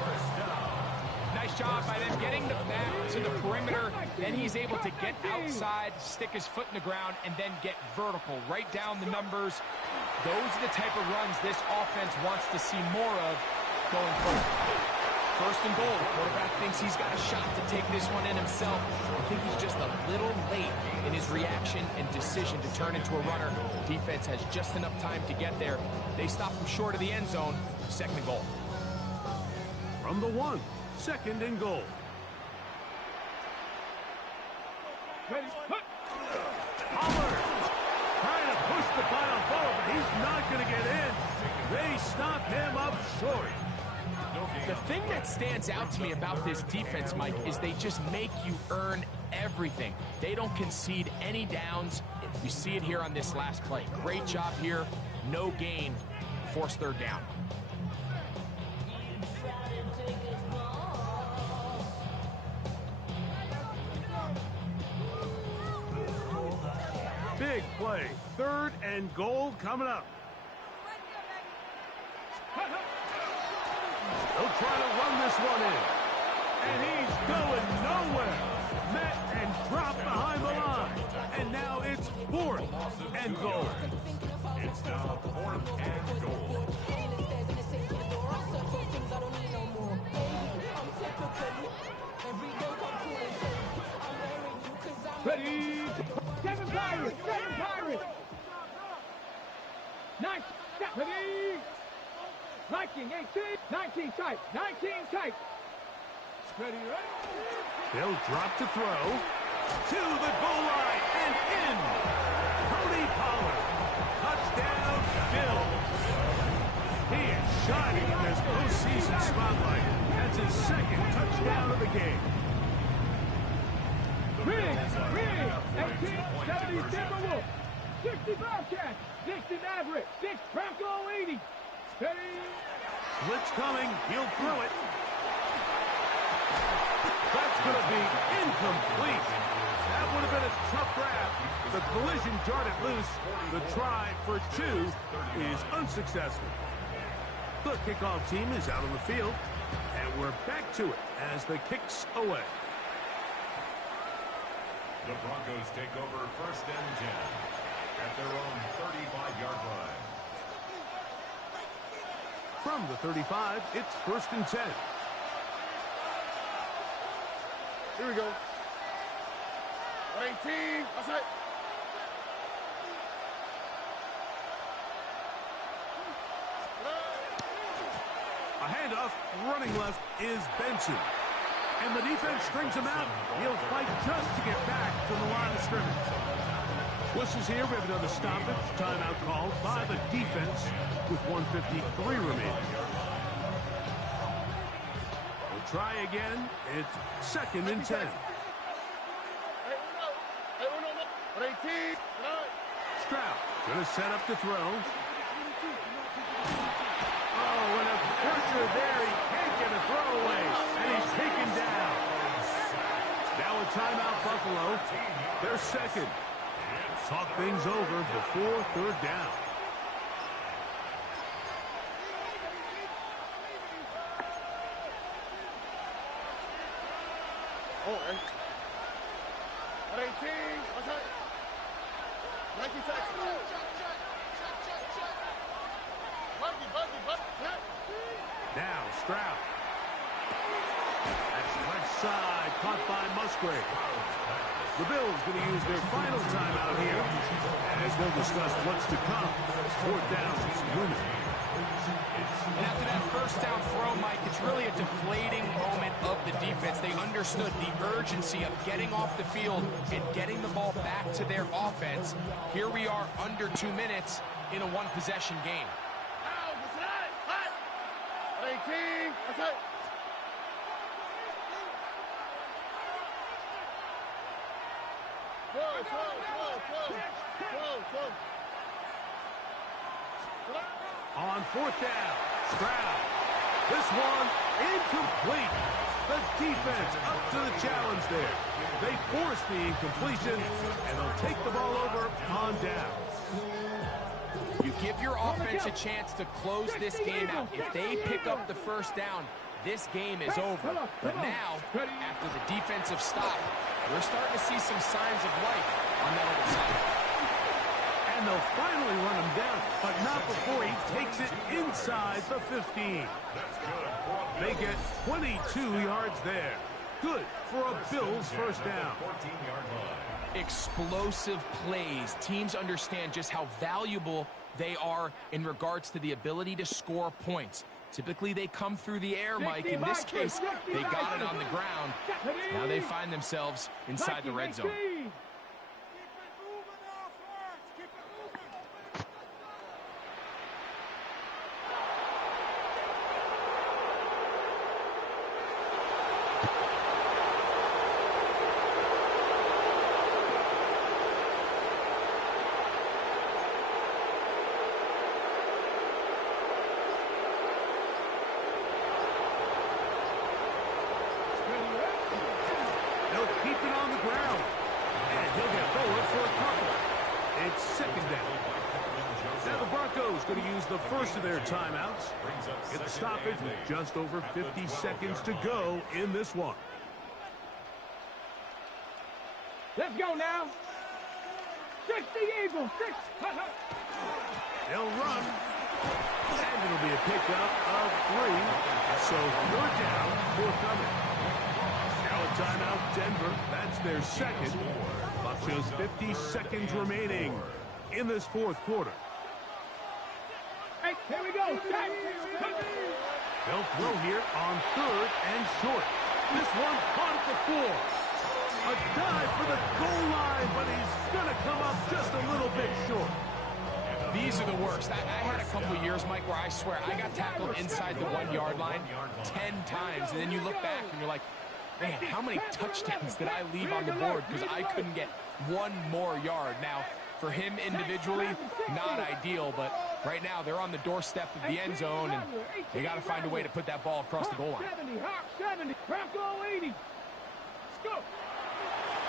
Nice job by them getting the back to the perimeter. Then he's able to get outside, stick his foot in the ground, and then get vertical. Right down the numbers. Those are the type of runs this offense wants to see more of going forward. First and goal. The quarterback thinks he's got a shot to take this one in himself. I think he's just a little late in his reaction and decision to turn into a runner. Defense has just enough time to get there. They stop him short of the end zone. Second and goal. From the 1, second and goal. Ready, put. Pollard trying to push the pile forward, but he's not going to get in. They stop him up short. The thing that stands out to me about this defense, Mike, is they just make you earn everything. They don't concede any downs. You see it here on this last play. Great job here. No gain. Force third down. Big play. Third and goal coming up. He'll try to run this one in. And he's going nowhere. Met and dropped behind the line. And now it's fourth and goal. It's now 4th and goal. Ready. 7 Pirates. 7 Pirates. 9. Ready. 19, 18, 19 tight, 19 tight. Ready, ready. They'll drop to throw. To the goal line and in. Tony Pollard. Touchdown, Bills. He is shining in this postseason spotlight. That's his second touchdown of the game. Rig, 18, 70 Timberwolves, 65 catch, 60 Maverick, 6 Bronco 80. Ready. Blitz coming. He'll throw it. That's going to be incomplete. That would have been a tough grab. The collision darted loose. The try for 2 is unsuccessful. The kickoff team is out on the field, and we're back to it as the kick's away. The Broncos take over 1st and 10 at their own 35-yard line. From the 35, it's 1st and 10. Here we go. 18. That's it. A handoff, running left is Benson. And the defense strings him out. He'll fight just to get back to the line of scrimmage. Whistles here. We have another stoppage. Timeout called by the defense with 1:53 remaining. We'll try again. It's 2nd and 10. 18. Stroud going to set up to throw. Oh, and a pressure there. He can't get a throwaway. And he's taken down. Now a timeout, Buffalo. They're second. Talk things over before 3rd down. Oh, 18. What's that? 19 seconds. Now Stroud. That's left side, caught by Musgrave. The Bills going to use their final timeout here, as they'll discuss what's to come. 4th down is looming. And after that 1st down throw, Mike, it's really a deflating moment of the defense. They understood the urgency of getting off the field and getting the ball back to their offense. Here we are under 2 minutes in a one-possession game. 18. That's it. On 4th down, Stroud. This one incomplete. The defense up to the challenge there. They force the incompletion, and they'll take the ball over on down. You give your offense a chance to close this game out. If they pick up the 1st down, this game is over. But now, after the defensive stop, we're starting to see some signs of life on that other side. And they'll finally run him down, but not before he takes it inside the 15. They get 22 yards there. Good for a Bills 1st down. 14-yard line. Explosive plays. Teams understand just how valuable they are in regards to the ability to score points. Typically, they come through the air, Mike. In this case, they got it on the ground. Now they find themselves inside the red zone. Going to use the first of their timeouts. It's stoppage with just over 50 seconds to go in this one. Let's go now. 60 Eagles. 6. They'll run. And it'll be a pickup of 3. So 4th down, forthcoming. Now a timeout, Denver. That's their second. Clock shows 50 seconds remaining in this 4th quarter. Here we go. They'll throw here on 3rd and short. This one caught at the 4. A dive for the goal line, but he's going to come up just a little bit short. These are the worst. I had a couple years, Mike, where I swear I got tackled inside the 1-yard line 10 times, and then you look back and you're like, man, how many touchdowns did I leave on the board because I couldn't get one more yard? Now, for him individually, not ideal, but right now they're on the doorstep of the end zone, and they got to find a way to put that ball across the goal line. 70, Hawk 70, Bronco 80. Let's go.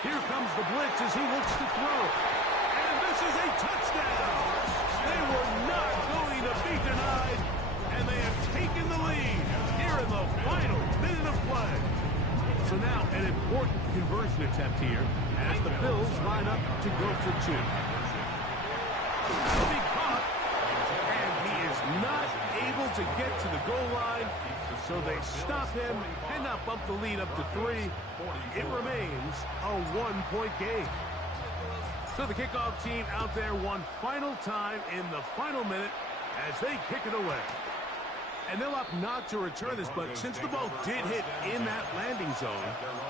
Here comes the blitz as he looks to throw. And this is a touchdown. They were not going to be denied, and they have taken the lead here in the final minute of play. So now an important conversion attempt here as the Bills line up to go for two. That'll be caught, and he is not able to get to the goal line, so they stop him and not bump the lead up to 3. It remains a 1-point game. So the kickoff team out there one final time in the final minute as they kick it away. And they'll opt not to return this, but since the ball did hit in that landing zone,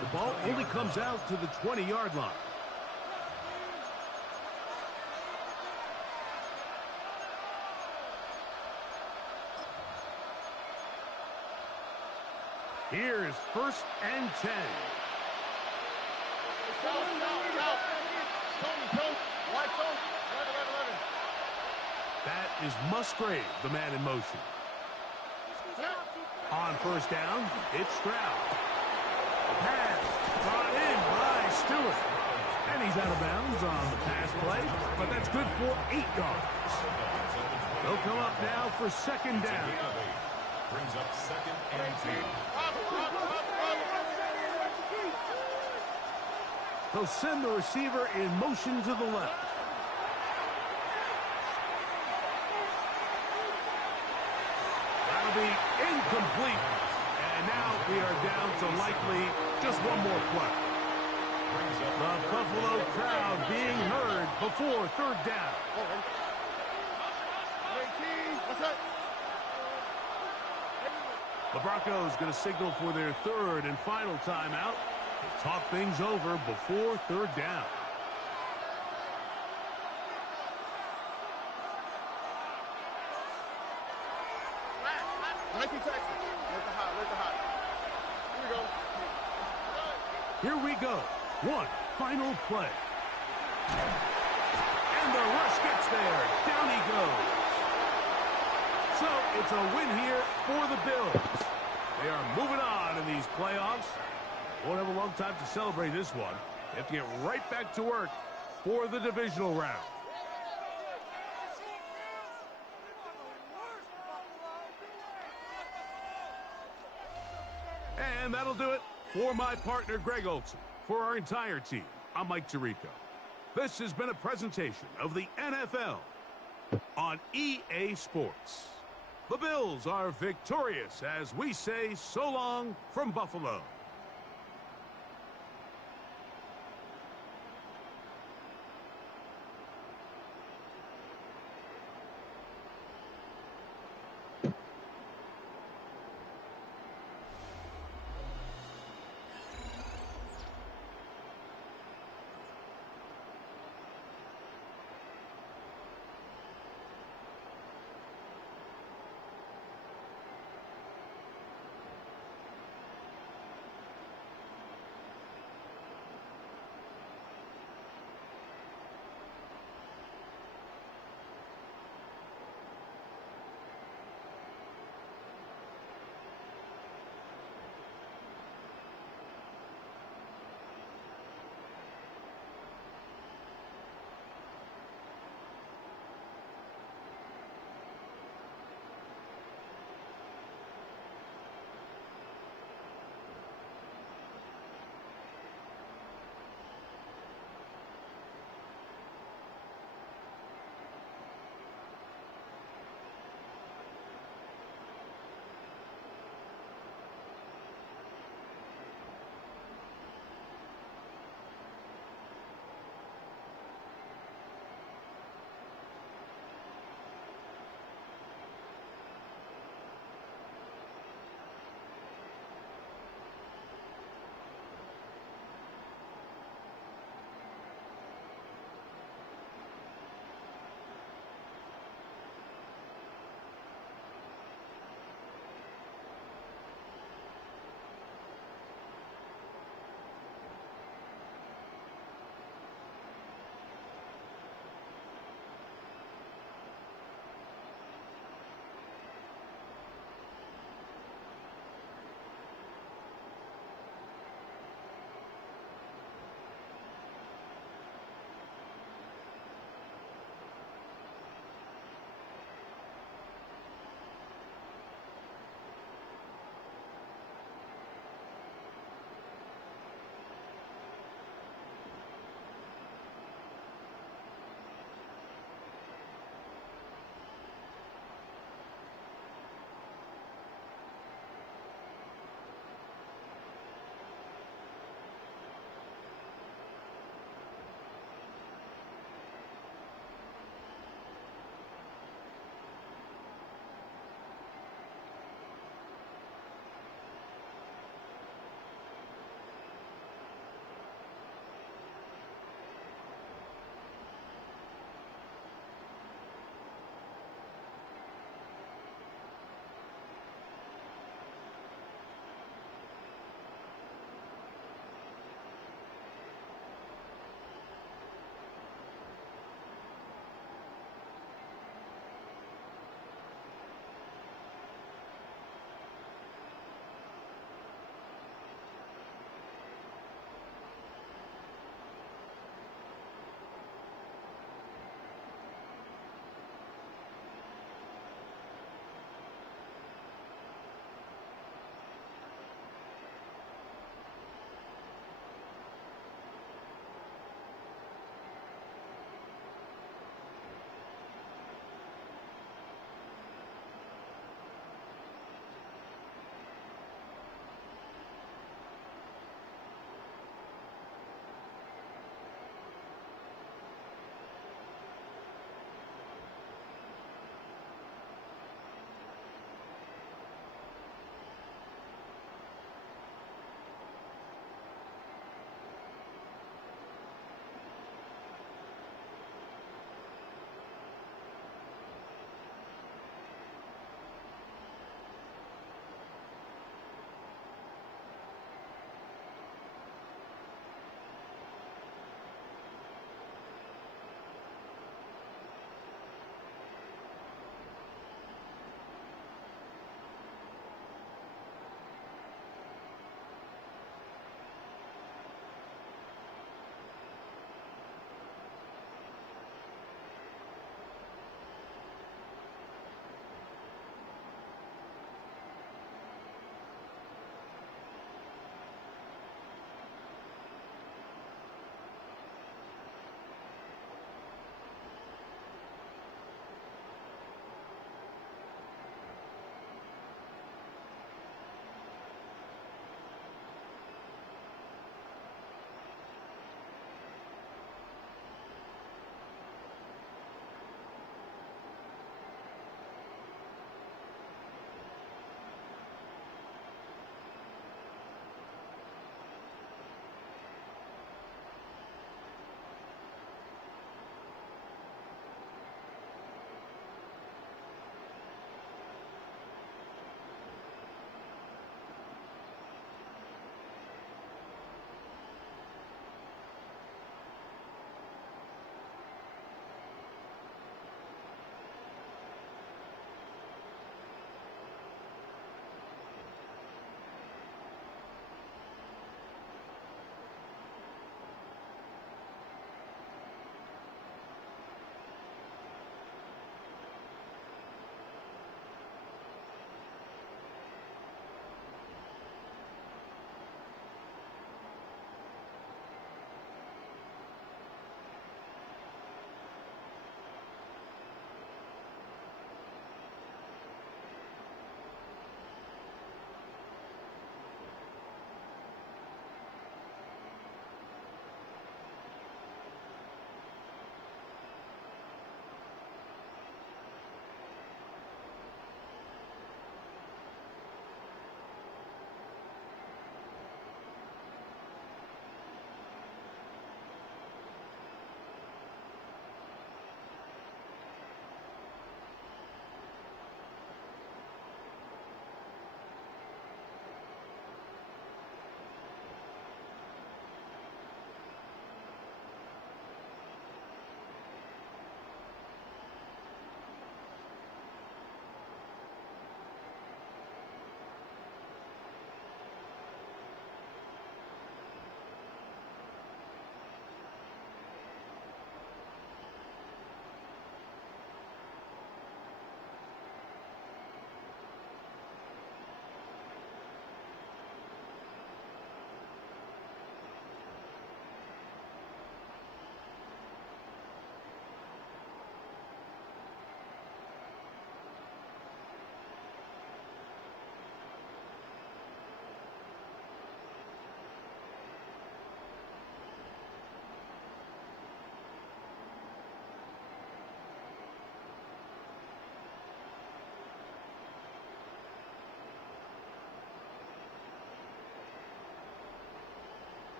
the ball only comes out to the 20-yard line. Here's 1st and 10. That is Musgrave, the man in motion. On 1st down, it's Stroud. Pass brought in by Stewart. And he's out of bounds on the pass play, but that's good for 8 yards. They'll come up now for 2nd down. Brings up 2nd and 2. They'll send the receiver in motion to the left. That'll be incomplete. And now we are down to likely just one more play. The Buffalo crowd being heard before 3rd down. The Broncos going to signal for their 3rd and final timeout to talk things over before 3rd down. Here we go. One final play. And the rush gets there. Down he goes. So it's a win here for the Bills. They are moving on in these playoffs. Won't have a long time to celebrate this one. They have to get right back to work for the divisional round. And that'll do it for my partner, Greg Olson. For our entire team, I'm Mike Tirico. This has been a presentation of the NFL on EA Sports. The Bills are victorious as we say so long from Buffalo.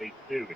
They do.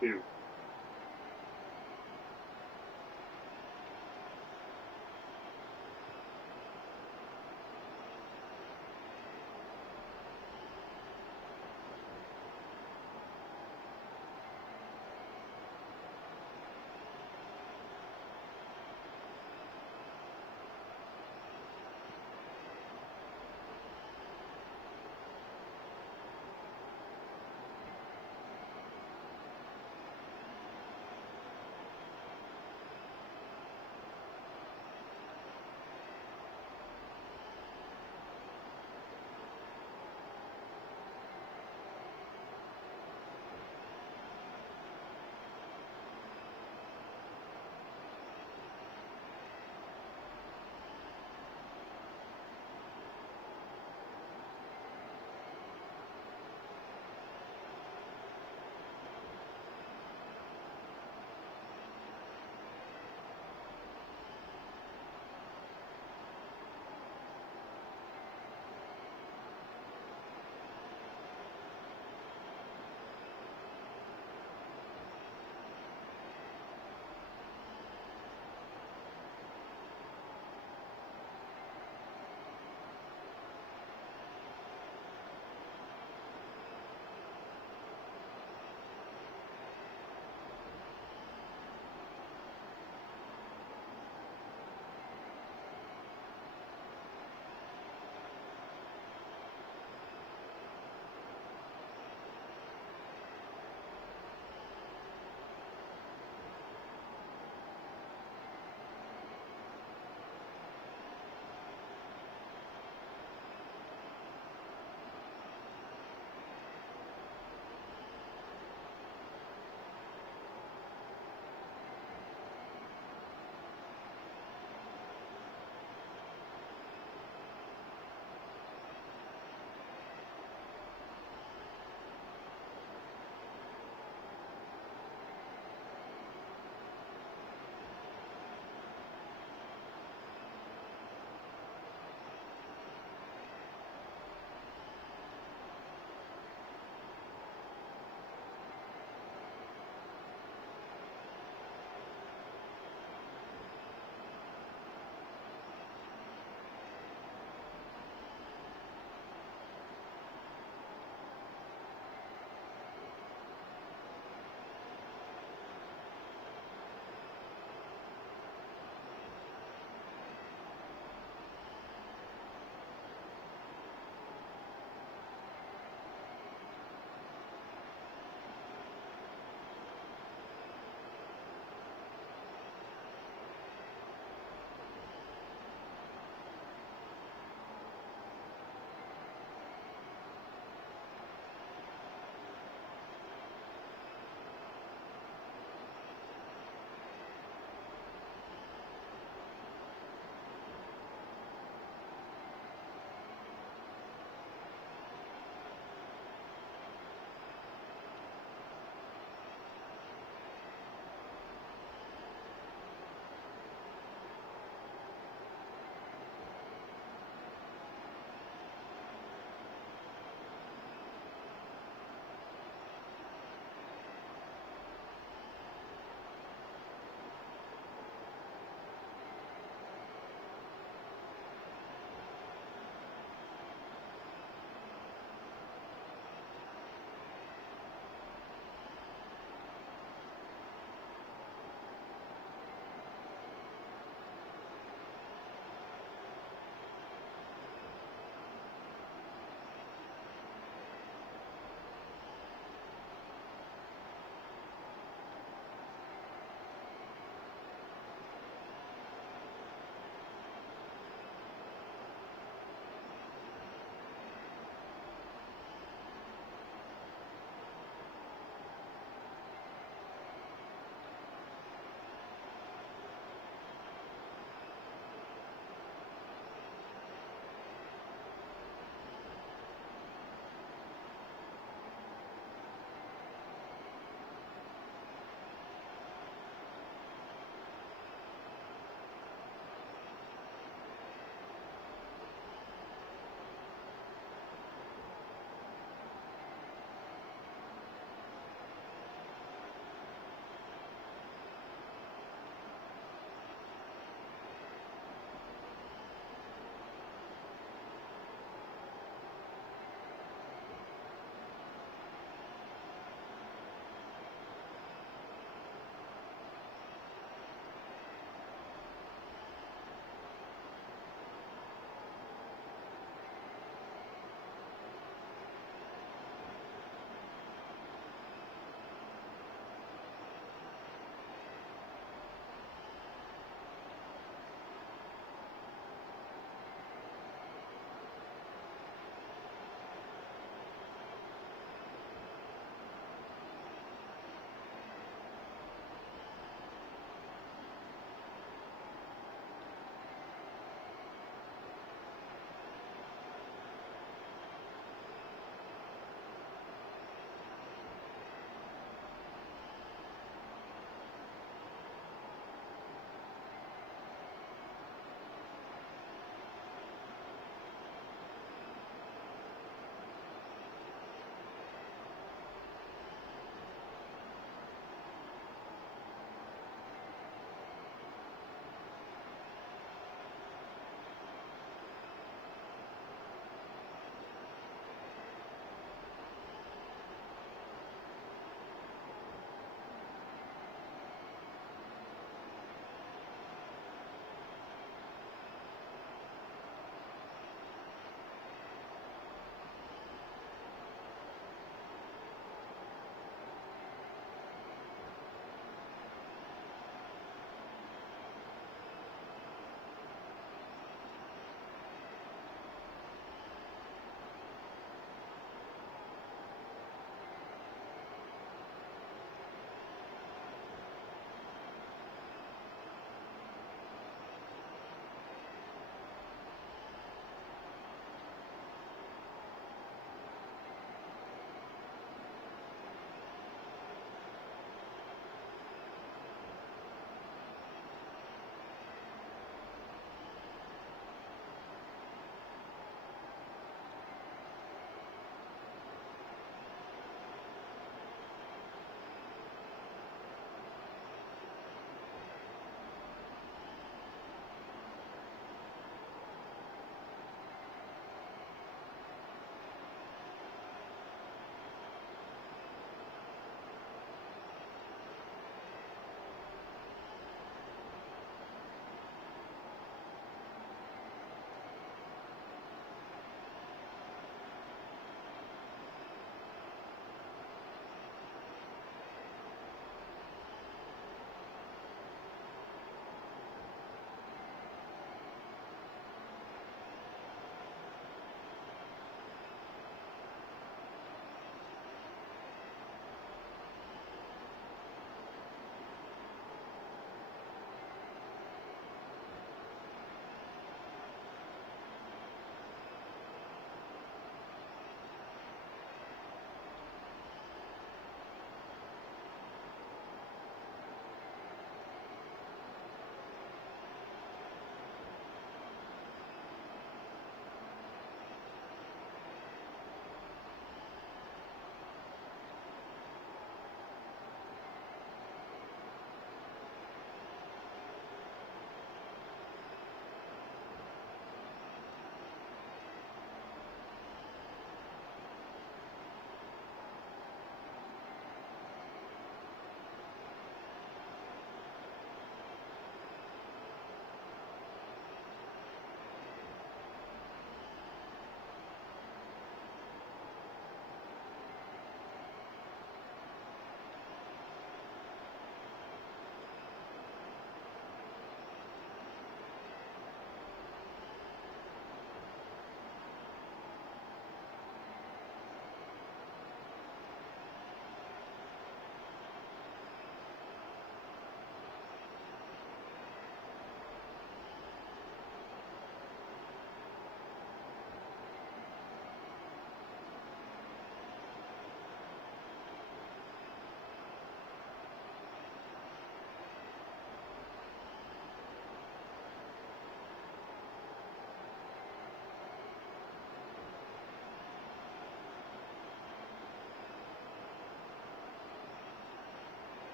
2.